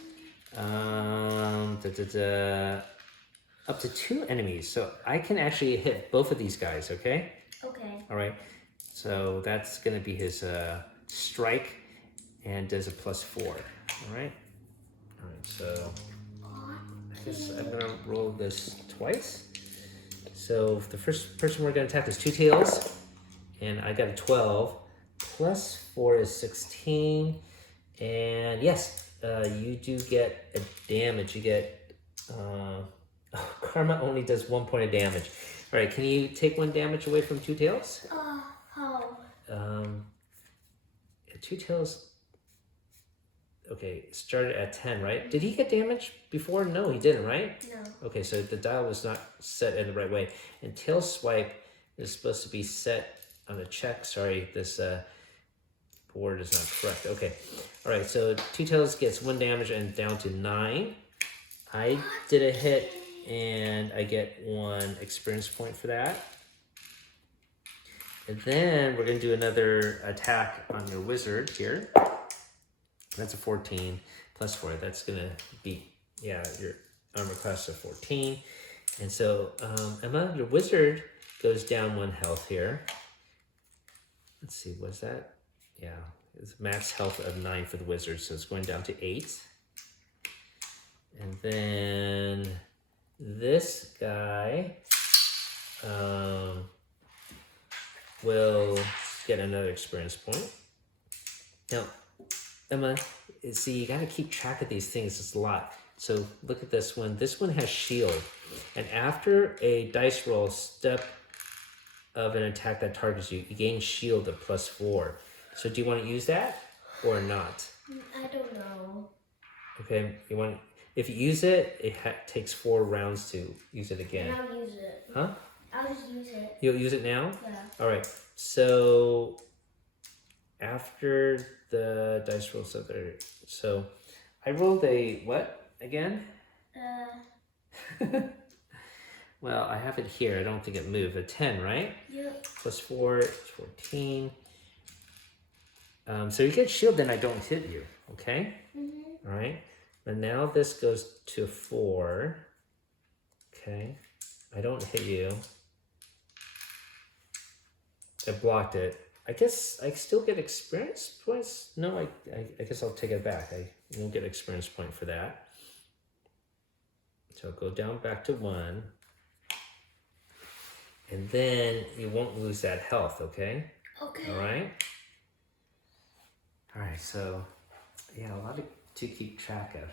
up to 2 enemies. So I can actually hit both of these guys, okay? Okay. All right, so that's going to be his strike, and does a +4. All right. So I guess I'm gonna roll this twice. So the first person we're gonna attack is Two Tails, and I got a 12. +4 is 16, and yes, you do get a damage. You get Karma only does 1 point of damage. All right, can you take 1 damage away from Two Tails? How? Two Tails, okay, started at 10, right? Did he get damage before? No, he didn't, right? No. Okay, so the dial was not set in the right way. And Tail Swipe is supposed to be set on a check. Sorry, this board is not correct. Okay. All right. So Two Tails gets 1 damage and down to 9. I did a hit and I get 1 experience point for that. And then we're going to do another attack on your wizard here. That's a 14 plus 4. That's going to beat, your armor class of 14. And so, Emma, your wizard goes down 1 health here. Let's see, what's that? Yeah, it's max health of 9 for the wizard, so it's going down to 8. And then this guy will get another experience point. Now, Emma, see, you got to keep track of these things. It's a lot. So look at this one. This one has shield. And after a dice roll step of an attack that targets you, you gain shield of +4. So do you want to use that or not? I don't know. Okay, if you use it, it takes 4 rounds to use it again. And I'll use it. Huh? I'll just use it. You'll use it now? Yeah. All right. So after the dice rolls up there, so I rolled a what again? Well, I have it here. I don't think it moved. A 10, right? Yep. +4 is 14. So you get shield, then I don't hit you. Okay. Mm-hmm. All right. And now this goes to 4. Okay. I don't hit you. I blocked it. I guess I still get experience points. No, I guess I'll take it back. I won't get experience point for that. So go down back to 1. And then you won't lose that health, okay? Okay. All right? All right, so yeah, a lot to keep track of.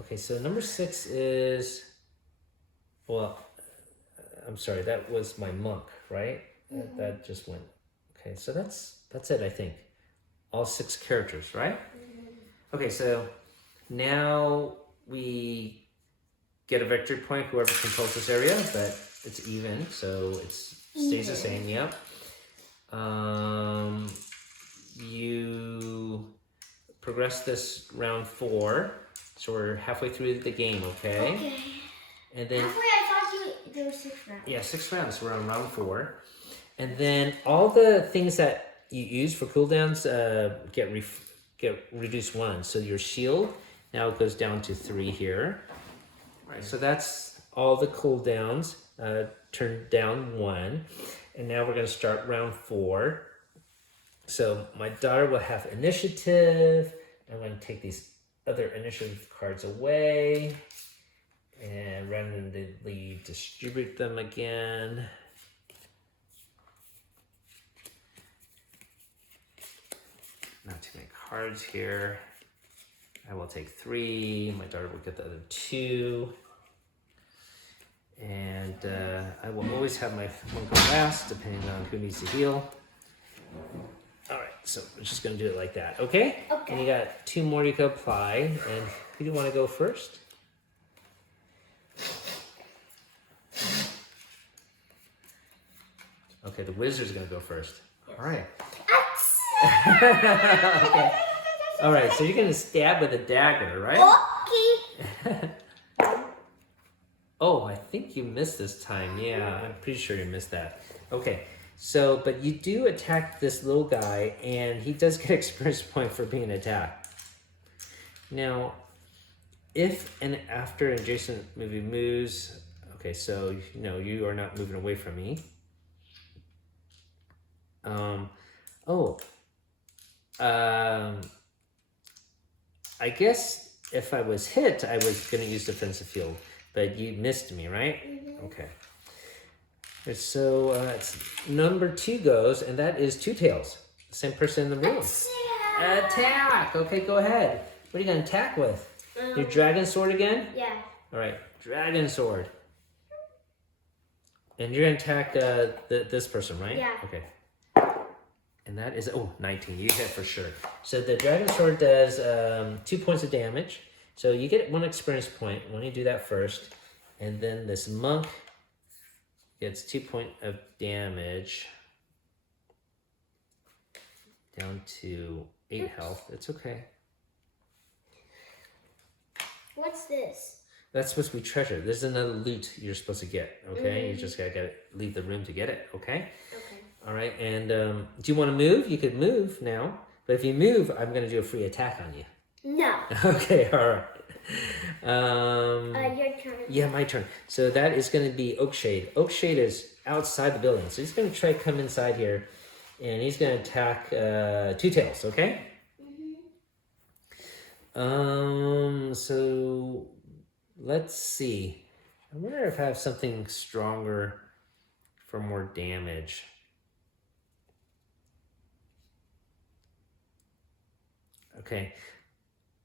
Okay, so number 6 is, well, I'm sorry, that was my monk, right? Mm-hmm. That just went. Okay, so that's it, I think. All 6 characters, right? Mm-hmm. Okay, so now we get a victory point, whoever controls this area, but it's even, so it stays the same, yep. You progress this round 4, so we're halfway through the game, okay? Okay. And then, halfway, I thought there were 6 rounds. yeah, 6 rounds, we're on round 4. And then all the things that you use for cooldowns get reduced 1. So your shield now goes down to 3 here. Right, so that's all the cooldowns turned down 1. And now we're going to start round 4. So my daughter will have initiative. I'm going to take these other initiative cards away and randomly distribute them again. Not too many cards here. I will take 3. My daughter will get the other 2. And I will always have my one go last, depending on who needs to heal. All right, so we're just going to do it like that, okay? Okay. And you got 2 more you can apply. And who do you want to go first? Okay, the wizard's going to go first. Yes. All right. Okay. All right, so you're going to stab with a dagger, right? Okay. Oh, I think you missed this time. Yeah, I'm pretty sure you missed that. Okay, so, but you do attack this little guy, and he does get experience point for being attacked. Now, if and after an adjacent movie moves, okay, so, no, you are not moving away from me. I guess if I was hit, I was going to use defensive field, but you missed me, right? Mm-hmm. Okay. So it's number 2 goes, and that is Two Tails, the same person in the room. Attack! Okay, go ahead. What are you going to attack with? Your dragon sword again? Yeah. All right, dragon sword. And you're going to attack this person, right? Yeah. Okay. And that is, 19. You hit for sure. So the dragon sword does 2 points of damage. So you get 1 experience point. Why don't you do that first? And then this monk gets 2 points of damage. down to 8 health. It's okay. What's this? That's supposed to be treasure. There's another loot you're supposed to get, okay? You just gotta leave the room to get it, okay? Okay. All right, and do you want to move? You could move now. But if you move, I'm going to do a free attack on you. No. Okay, all right. Your turn. Yeah, my turn. So that is going to be Oakshade. Oakshade is outside the building. So he's going to try to come inside here. And he's going to attack Two Tails, okay? So let's see. I wonder if I have something stronger for more damage. Okay,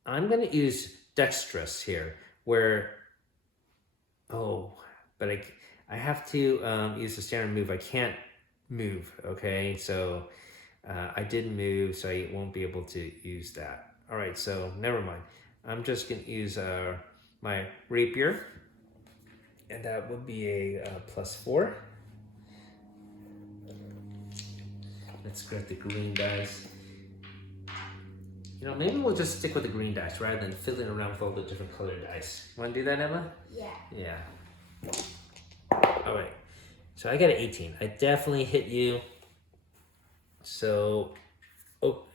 I'm going to use Dexterous here, where, but I have to use the standard move. I can't move, okay? So I did move, so I won't be able to use that. All right, so never mind. I'm just going to use my Rapier, and that would be a +4. Let's grab the green dice. You know, maybe we'll just stick with the green dice rather than fiddling around with all the different colored dice. Want to do that, Emma? Yeah. Yeah. All right. So I got an 18. I definitely hit you. So,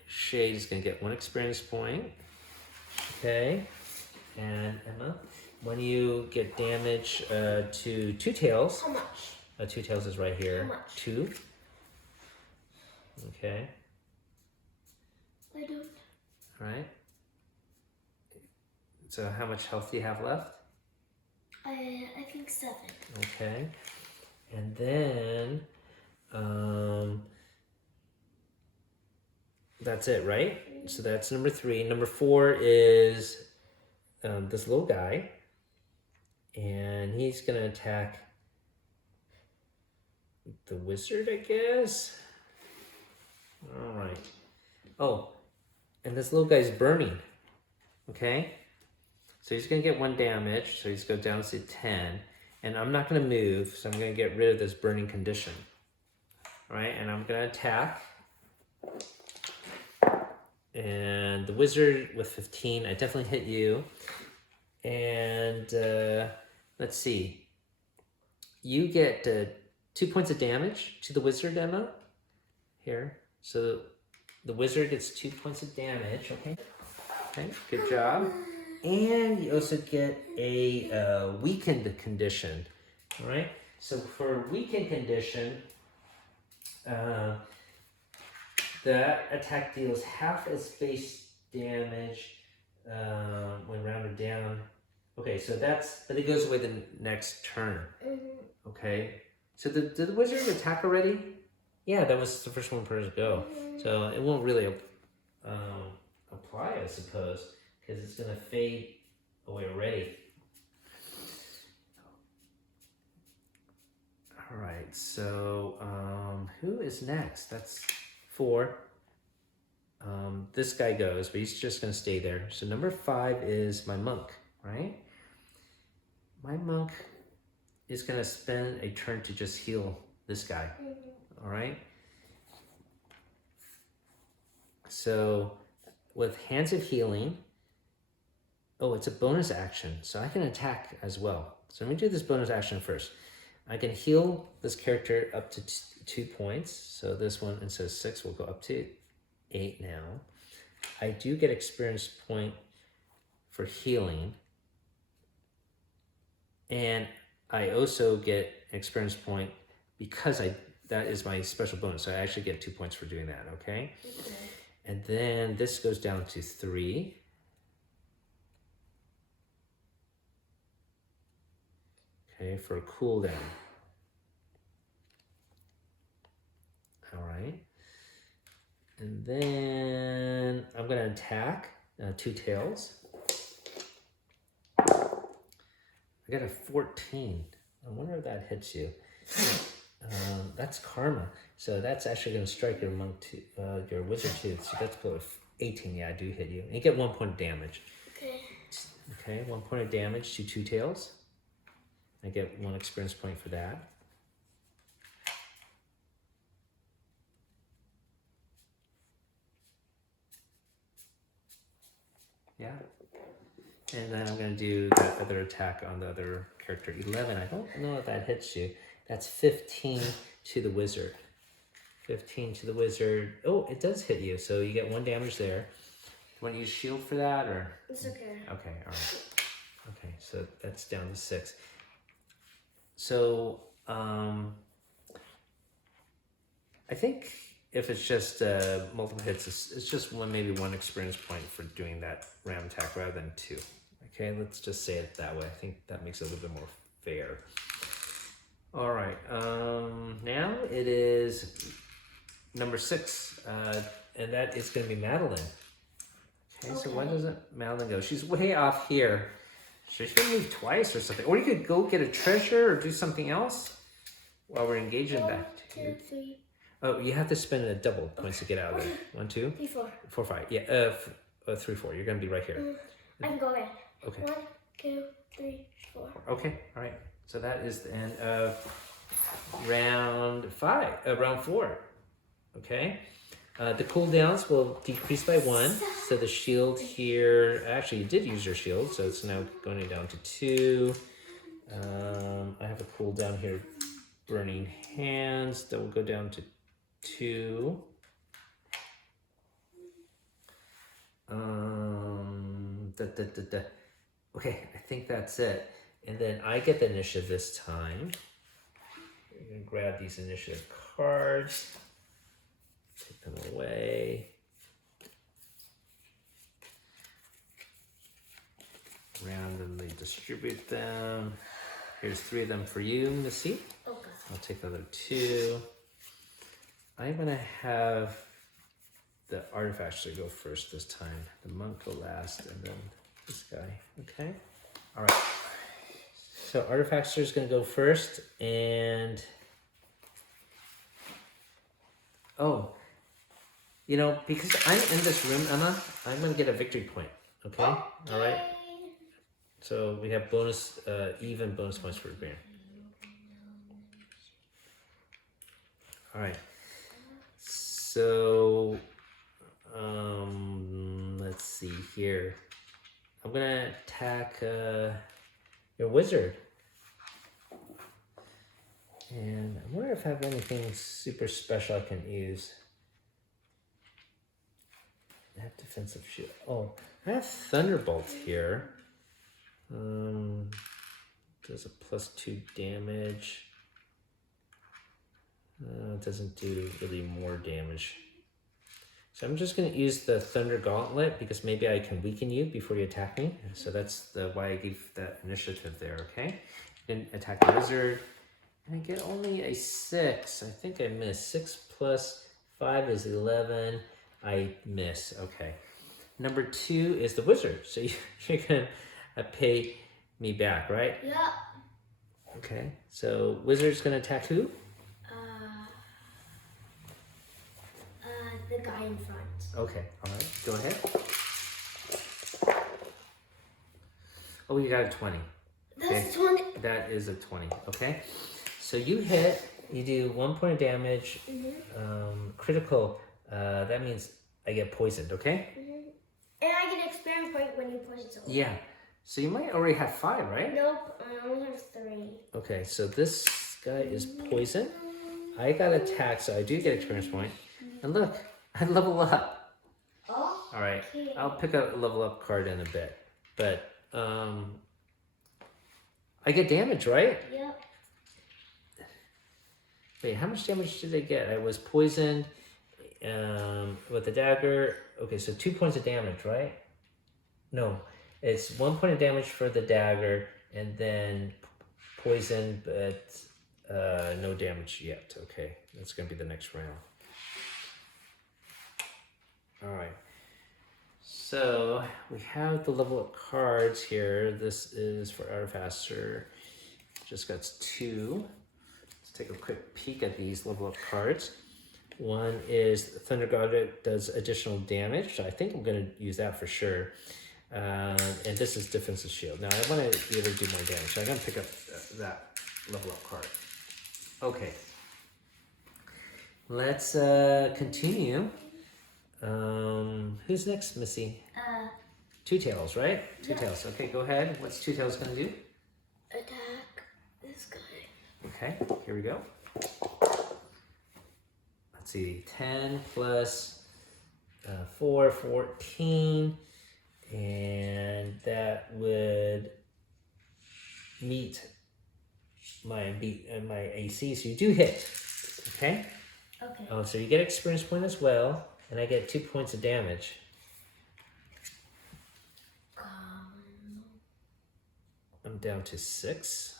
Shade is going to get 1 experience point. Okay. And Emma, when you get damage to Two Tails. How much? Two Tails is right here. How much? 2. Okay. I don't. All right. So how much health do you have left? I think 7. Okay. And then, that's it, right? So that's number 3. Number 4 is this little guy. And he's going to attack the wizard, I guess. All right. Oh, and this little guy's burning. Okay? So he's going to get 1 damage. So he's going down to 10. And I'm not going to move, so I'm going to get rid of this burning condition. All right? And I'm going to attack. And the wizard with 15, I definitely hit you. And let's see. You get 2 points of damage to the wizard, Emma. Here. So the wizard gets 2 points of damage. Okay. Okay. Good job. And you also get a weakened condition. All right. So for a weakened condition, that attack deals half its base damage when rounded down. Okay, so but it goes away the next turn. Okay, so did the wizard attack already? Yeah, that was the first one for us to go. So it won't really apply, I suppose, because it's going to fade away already. All right, so who is next? That's 4. This guy goes, but he's just going to stay there. So number 5 is my monk, right? My monk is going to spend a turn to just heal this guy, all right? So with Hands of Healing, it's a bonus action, so I can attack as well. So let me do this bonus action first. I can heal this character up to 2 points. So this one, instead of 6, will go up to 8 now. I do get experience point for healing. And I also get an experience point because that is my special bonus. So I actually get 2 points for doing that, okay? And then this goes down to 3. Okay, for a cooldown. All right. And then I'm going to attack Two Tails. I got a 14. I wonder if that hits you. That's karma. So that's actually going to strike your your wizard tooth. So that's about 18. Yeah, I do hit you. And you get 1 point of damage. Okay. Okay, 1 point of damage to Two Tails. I get 1 experience point for that. And then I'm going to do that other attack on the other character. 11. I don't know if that hits you. That's 15 to the wizard. 15 to the wizard. Oh, it does hit you. So you get 1 damage there. Do you want to use shield for that? Or? It's okay. Okay, all right. Okay, so that's down to 6. So I think if it's just multiple hits, it's just maybe 1 experience point for doing that ram attack rather than 2. Okay, let's just say it that way. I think that makes it a little bit more fair. All right, now it is number 6, and that is going to be Madeline. Okay, so why doesn't Madeline go? She's way off here. So she can move twice or something. Or you could go get a treasure or do something else while we're engaging that. 1, 2, 3. Oh, you have to spend a double points to get out of there. 1, 2, 3, 4. 4, 5. Yeah, 3, 4. You're going to be right here. I'm going. Okay. 1, 2, 3, 4. Okay, all right. So that is the end of round 4. Okay. The cooldowns will decrease by 1. So the shield here, actually you did use your shield, so it's now going down to 2. I have a cooldown here, burning hands, that will go down to 2. Okay, I think that's it. And then I get the initiative this time. We're gonna grab these initiative cards, take them away. Randomly distribute them. Here's 3 of them for you, Missy. Okay. I'll take the other 2. I'm gonna have the artifacts go first this time. The monk go last, and then this guy. Okay. All right. So Artifactor is going to go first, and because I'm in this room, Emma, I'm going to get a victory point. Okay. All right. So we have bonus, even bonus points for agreeing. All right. So let's see here. I'm gonna attack your wizard. And I wonder if I have anything super special I can use. I have defensive shield. Oh, I have Thunderbolt here. Does a +2 damage. It doesn't do really more damage. So I'm just going to use the Thunder Gauntlet because maybe I can weaken you before you attack me. So that's why I gave that initiative there, okay? Then attack the wizard. And I get only a 6. I think I missed. 6 plus 5 is 11. I miss. Okay. Number 2 is the wizard. So you're going to pay me back, right? Yeah. Okay. So wizard's going to attack who? The guy in front. Okay, all right, go ahead. Oh, you got a 20. That's 20. That is a 20, okay? So you hit, you do 1 point of damage, critical, that means I get poisoned, okay? And I get an experience point when you poison someone. Yeah, so you might already have 5, right? Nope, I only have 3. Okay, so this guy is poisoned. I got attacked, so I do get experience point. And look, I level up. Oh. All right, Okay. I'll pick a level up card in a bit, but I get damage, right? Yep. Wait, how much damage did I get? I was poisoned with the dagger. Okay, so 2 points of damage, right? No, it's 1 point of damage for the dagger, and then poison, but no damage yet. Okay, that's gonna be the next round. All right, so we have the level up cards here. This is for Artificer. Just got 2. Let's take a quick peek at these level up cards. One is Thunder Gauntlet, does additional damage. So I think I'm going to use that for sure. And this is Defensive Shield. Now I want to be able to do more damage, so I'm going to pick up that level up card. Okay, let's continue. Who's next, Missy? Two Tails, right? Two Tails. Okay, go ahead. What's Two Tails gonna do? Attack this guy. Okay, here we go. Let's see, 10 plus 4, 14, and that would meet my AC, so you do hit. Okay? Okay. Oh, so you get experience point as well, and I get 2 points of damage. I'm down to 6.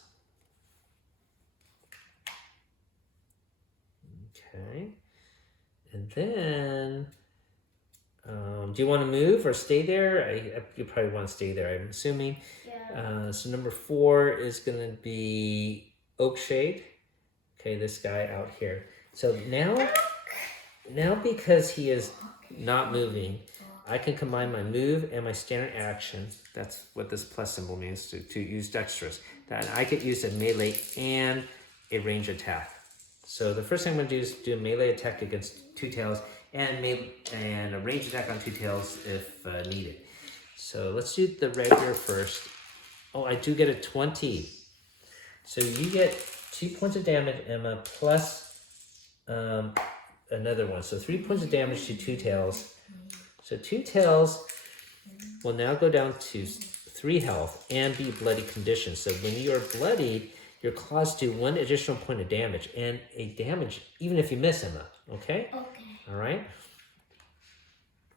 Okay. And then, do you want to move or stay there? You probably want to stay there, I'm assuming. Yeah. So number 4 is going to be Oakshade. Okay, this guy out here. So now because he is not moving, I can combine my move and my standard action. That's what this plus symbol means, to use Dexterous. That I could use a melee and a range attack. So the first thing I'm going to do is do a melee attack against Two Tails and a range attack on Two Tails if needed. So let's do the regular first. Oh, I do get a 20. So you get 2 points of damage, Emma, plus another one. So 3 points of damage to Two Tails. So Two Tails will now go down to 3 health and be bloody condition. So when you are bloodied, your claws do 1 additional point of damage and a damage even if you miss, Emma. Okay? Okay. All right.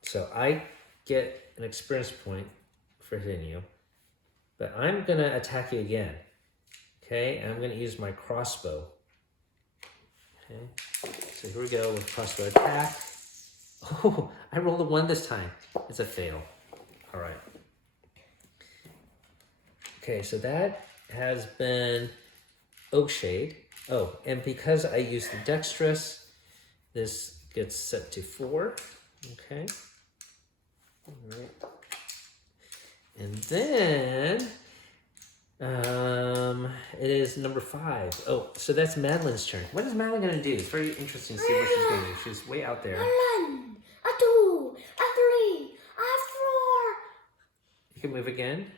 So I get an experience point for hitting you, but I'm gonna attack you again. Okay, and I'm gonna use my crossbow. Okay, so here we go with crossbow attack. Oh, I rolled a 1 this time. It's a fail. All right. Okay, so that has been Oakshade. Oh, and because I used the Dexterous, this gets set to 4. Okay. All right. And then it is number 5. Oh, so that's Madeline's turn. What is Madeline gonna do? It's very interesting to see what she's gonna do. She's way out there. 1, a 2, a 3, a 4. You can move again.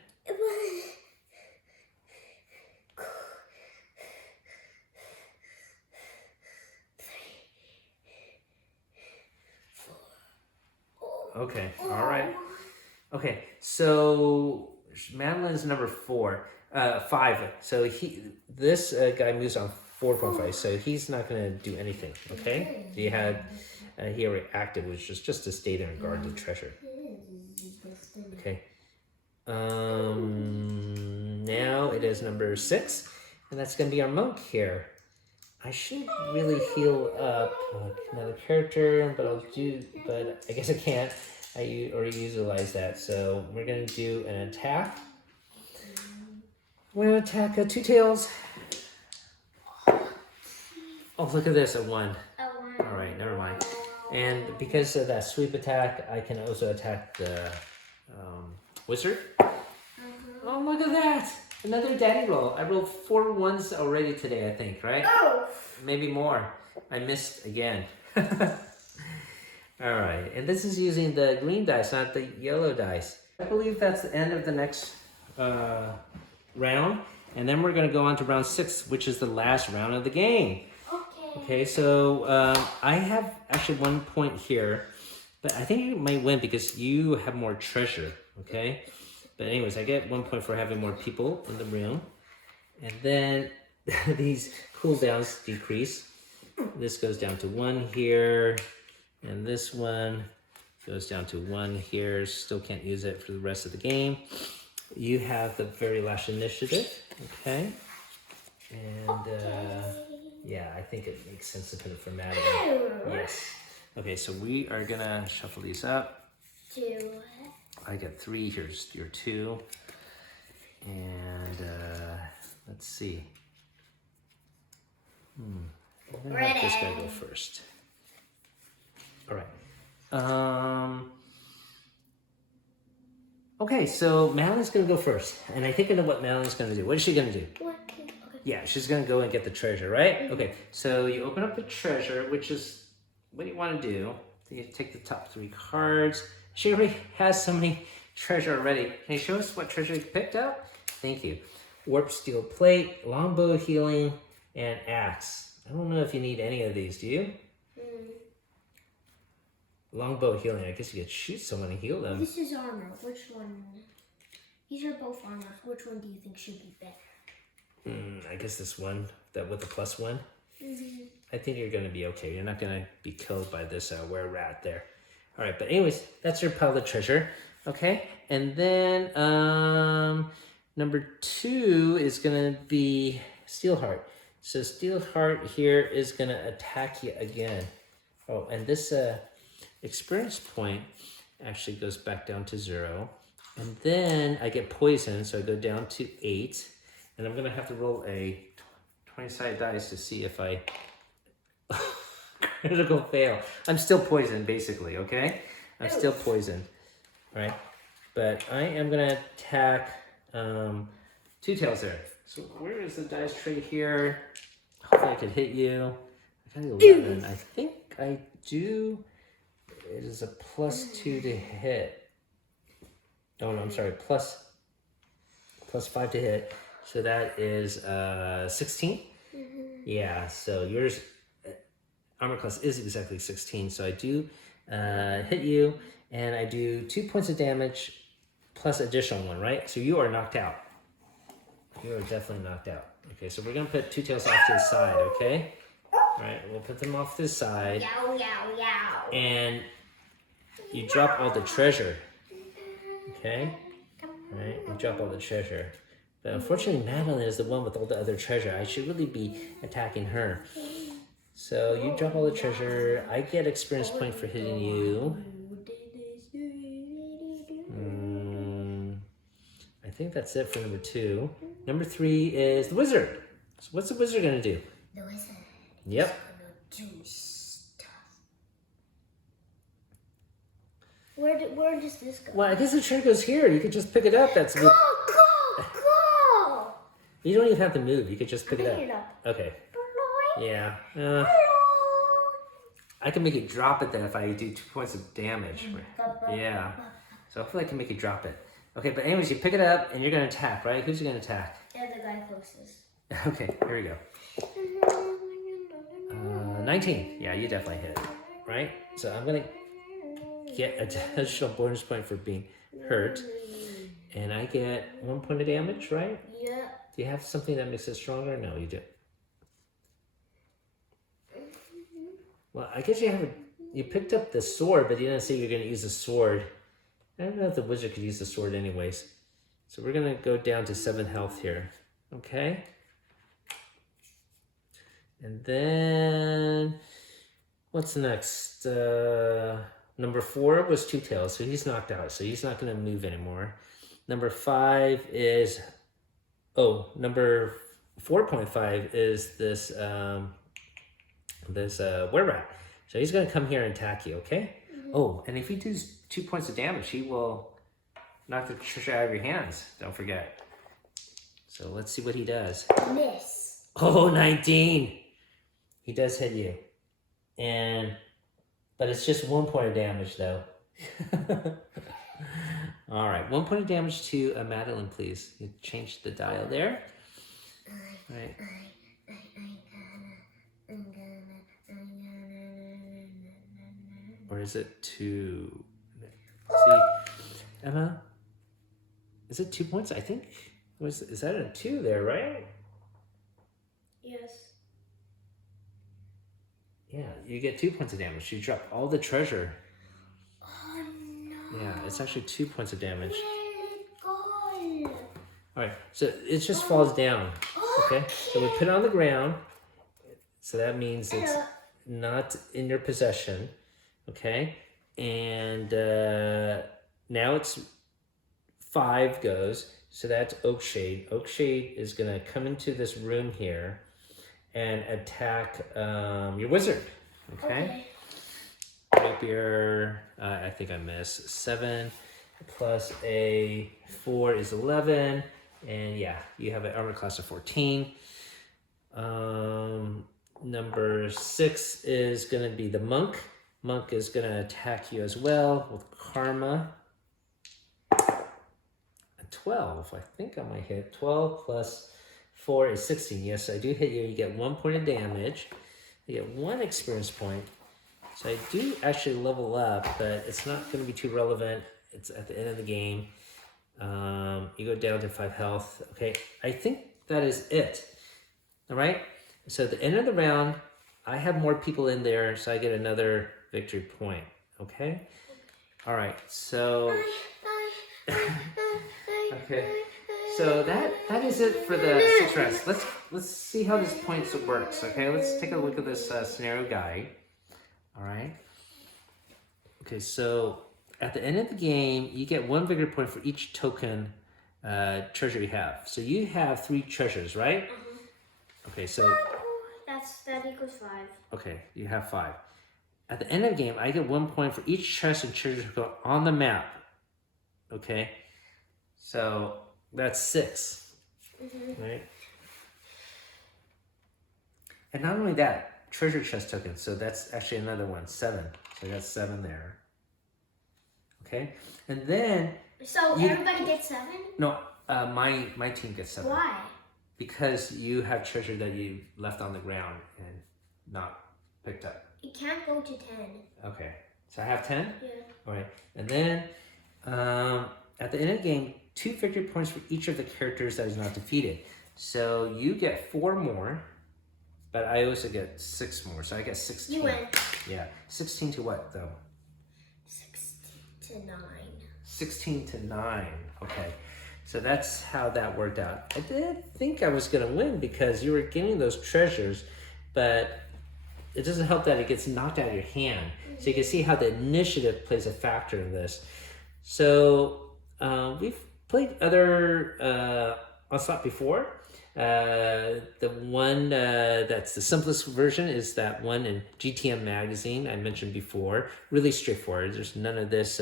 Okay, all right. Okay, so Madeline's number 5. So this guy moves on 4.5, so he's not gonna do anything. Okay, he already acted, which was just to stay there and guard the treasure. Okay. Now it is number 6, and that's gonna be our monk here. I should really heal up another character, but I guess I can't. I already utilize that, so we're gonna do an attack. We're gonna attack Two Tails. Oh, look at this, a 1. All right, never mind. And because of that sweep attack, I can also attack the wizard. Oh, look at that! Another daddy roll. I rolled 4 1s already today, I think, right? Oh! Maybe more. I missed again. All right, and this is using the green dice, not the yellow dice. I believe that's the end of the next round, and then we're gonna go on to round 6, which is the last round of the game. Okay, so I have actually 1 point here, but I think you might win because you have more treasure, okay? But anyways, I get 1 point for having more people in the room. And then these cooldowns decrease. This goes down to 1 here, and this one goes down to 1 here. Still can't use it for the rest of the game. You have the very last initiative, okay? And yeah, I think it makes sense to put it for Madeline. Yes. Okay, so we are gonna shuffle these up. 2. I got 3. Here's your 2. And let's see. I'm gonna have this guy go first. All right. Okay, so Madeline's gonna go first, and I think I know what Madeline's gonna do. What is she gonna do? Okay. Yeah, she's gonna go and get the treasure, right? Okay, so you open up the treasure, which is what you want to do. You take the top 3 cards. She already has so many treasure already. Can you show us what treasure you picked up? Thank you. Warp steel plate, longbow healing, and axe. I don't know if you need any of these, do you? Longbow healing, I guess you could shoot someone and heal them. This is armor. Which one? These are both armor. Which one do you think should be better? I guess this one, that with the +1. I think you're going to be okay. You're not going to be killed by this were-rat there. All right, but anyways, that's your pile of treasure. Okay, and then number 2 is going to be Steelheart. So Steelheart here is going to attack you again. Oh, and this experience point actually goes back down to 0. And then I get poison, so I go down to 8. And I'm going to have to roll a 20-sided dice to see if I critical fail. I'm still poisoned, basically, okay? I'm still poisoned, right? But I am going to attack Two Tails there. So where is the dice tray here? Hopefully I could hit you. I got 11. I think I do. It is a +2 to hit. Oh, no, I'm sorry. +5 to hit. So that is 16. Yeah, so yours armor class is exactly 16. So I do hit you, and I do 2 points of damage plus additional 1, right? So you are knocked out. You are definitely knocked out. Okay, so we're gonna put Two Tails off to the side, okay? All right, we'll put them off to the side. Yow, yow, yow. And you drop all the treasure, okay? All right, you drop all the treasure. But unfortunately, Madeline is the one with all the other treasure. I should really be attacking her. So you drop all the treasure. I get experience point for hitting you. I think that's it for number 2. Number 3 is the wizard. So what's the wizard gonna do? The wizard. Yep. Is gonna do stuff. Where does this go? Well, I guess the treasure goes here. You could just pick it up. That's Go! You don't even have to move. You could just pick I'm it picking up. it up. Okay. Yeah. Hello. I can make it drop it then if I do 2 points of damage. Yeah. So hopefully I can make it drop it. Okay, but anyways, you pick it up and you're gonna attack, right? Who's you gonna attack? Yeah, the guy closest. Okay, here we go. 19. Yeah, you definitely hit it, right? So I'm gonna get additional bonus point for being hurt, and I get 1 point of damage, right? Yeah. Do you have something that makes it stronger? No, you do. Well, I guess you picked up the sword, but you didn't say you're gonna use the sword. I don't know if the wizard could use the sword anyways. So we're gonna go down to 7 health here, okay? And then, what's next? Number 4 was Two Tails, so he's knocked out, so he's not gonna move anymore. Number 5 is, number 4.5 is this were-rat. So he's gonna come here and attack you, okay? Oh, and if he does 2 points of damage, he will knock the treasure out of your hands. Don't forget. So let's see what he does. Miss. Oh, 19. He does hit you. But it's just 1 point of damage, though. All right, 1 point of damage to Madeline, please. You change the dial there. All right. Or is it 2? See, Emma, is it 2 points? I think, is that a 2 there, right? Yes. Yeah, you get 2 points of damage. You drop all the treasure. Oh no. Yeah, it's actually 2 points of damage. Where did it go? All right, so it just falls down, okay? So we put it on the ground. So that means it's not in your possession, okay? And now it's 5 goes, so that's Oakshade. Oakshade is gonna come into this room here and attack your wizard, okay? Rapier, I think I missed. 7 plus a 4 is 11, and yeah, you have an armor class of 14. Number 6 is gonna be the monk. Monk is gonna attack you as well with karma. 12. I think I might hit 12 plus 4 is 16. Yes, I do hit you. You get 1 point of damage. You get 1 experience point. So I do actually level up, but it's not going to be too relevant. It's at the end of the game. You go down to 5 health. Okay, I think that is it. All right. So at the end of the round, I have more people in there, so I get another victory point. Okay. All right. So. Okay. So that is it for the 6 rounds. Let's see how this points works. Okay. Let's take a look at this scenario guide. All right. Okay. So at the end of the game, you get 1 victory point for each token treasure you have. So you have 3 treasures, right? Okay. So that equals 5. okay, you have 5. At the end of the game, I get 1 point for each chest and treasure token on the map. Okay. So that's 6. Right? And not only that, treasure chest tokens. So that's actually another one, 7. So I got 7 there. Okay, and then so everybody gets 7. No, my team gets 7. Why? Because you have treasure that you left on the ground and not picked up. It can't go to 10. Okay, so I have 10. Yeah. All right, and then at the end of the game, 2 victory points for each of the characters that is not defeated. So you get 4 more, but I also get 6 more. So I get 16. You win. Yeah, 16 to what though? 16 to 9. 16 to 9. Okay. So that's how that worked out. I didn't think I was going to win because you were getting those treasures, but it doesn't help that it gets knocked out of your hand. So you can see how the initiative plays a factor in this. So we've played other Onslaught before. The one that's the simplest version is that one in GTM magazine I mentioned before. Really straightforward. There's none of this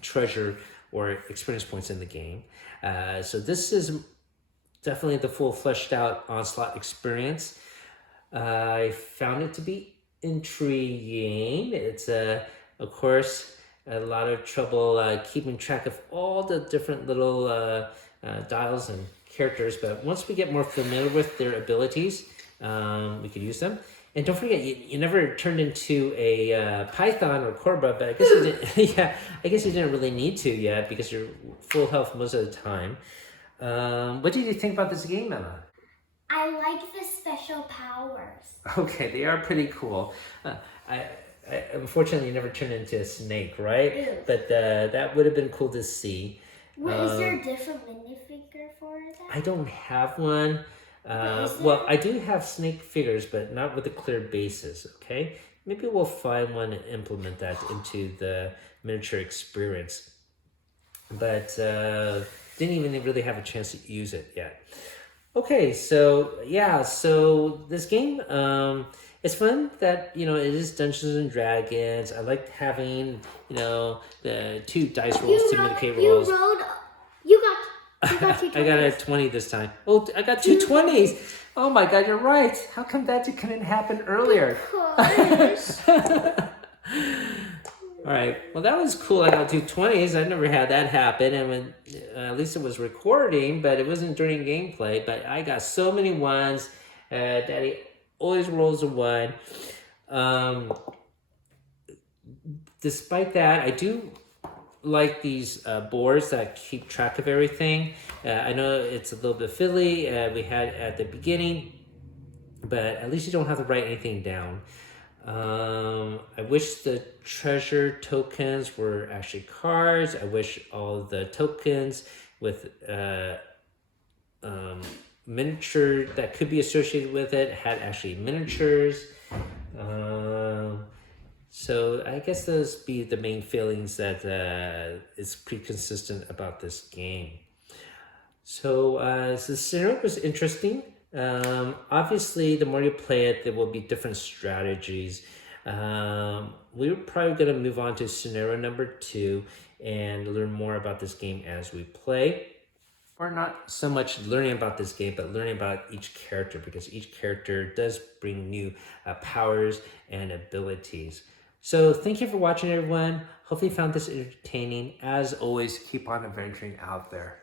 treasure or experience points in the game. So this is definitely the full fleshed out Onslaught experience. I found it to be intriguing. It's of course a lot of trouble keeping track of all the different little dials and characters, but once we get more familiar with their abilities, we could use them. And don't forget, you never turned into a python or cobra, but I guess you didn't. Yeah, I guess you didn't really need to yet because you're full health most of the time. What did you think about this game, Emma? I like the special powers. Okay, they are pretty cool. I unfortunately never turned into a snake, right? Ew. But that would have been cool to see. Is there a different minifigure for that? I don't have one. Well, I do have snake figures, but not with a clear basis, okay? Maybe we'll find one and implement that into the miniature experience. But didn't even really have a chance to use it yet. Okay, so yeah, so this game, it's fun that, it is Dungeons and Dragons. I like having, the 2 dice rolls, 2 Medicaid rolls. You got 2 20s. I got a 20 this time. Oh, I got 2 20s. Oh my God, you're right. How come that couldn't happen earlier? All right. Well, that was cool. I got 2 20s. I never had that happen. And when at least it was recording, but it wasn't during gameplay. But I got so many 1s. Daddy always rolls a 1. Despite that, I do like these boards that keep track of everything. I know it's a little bit fiddly. We had at the beginning, but at least you don't have to write anything down. I wish the treasure tokens were actually cards. I wish all the tokens with miniature that could be associated with it had actually miniatures. So I guess those be the main feelings that is pretty consistent about this game. So the scenario was interesting. Obviously, the more you play it, there will be different strategies. We're probably going to move on to scenario number 2 and learn more about this game as we play. Or not so much learning about this game, but learning about each character, because each character does bring new powers and abilities. So thank you for watching, everyone. Hopefully you found this entertaining. As always, keep on adventuring out there.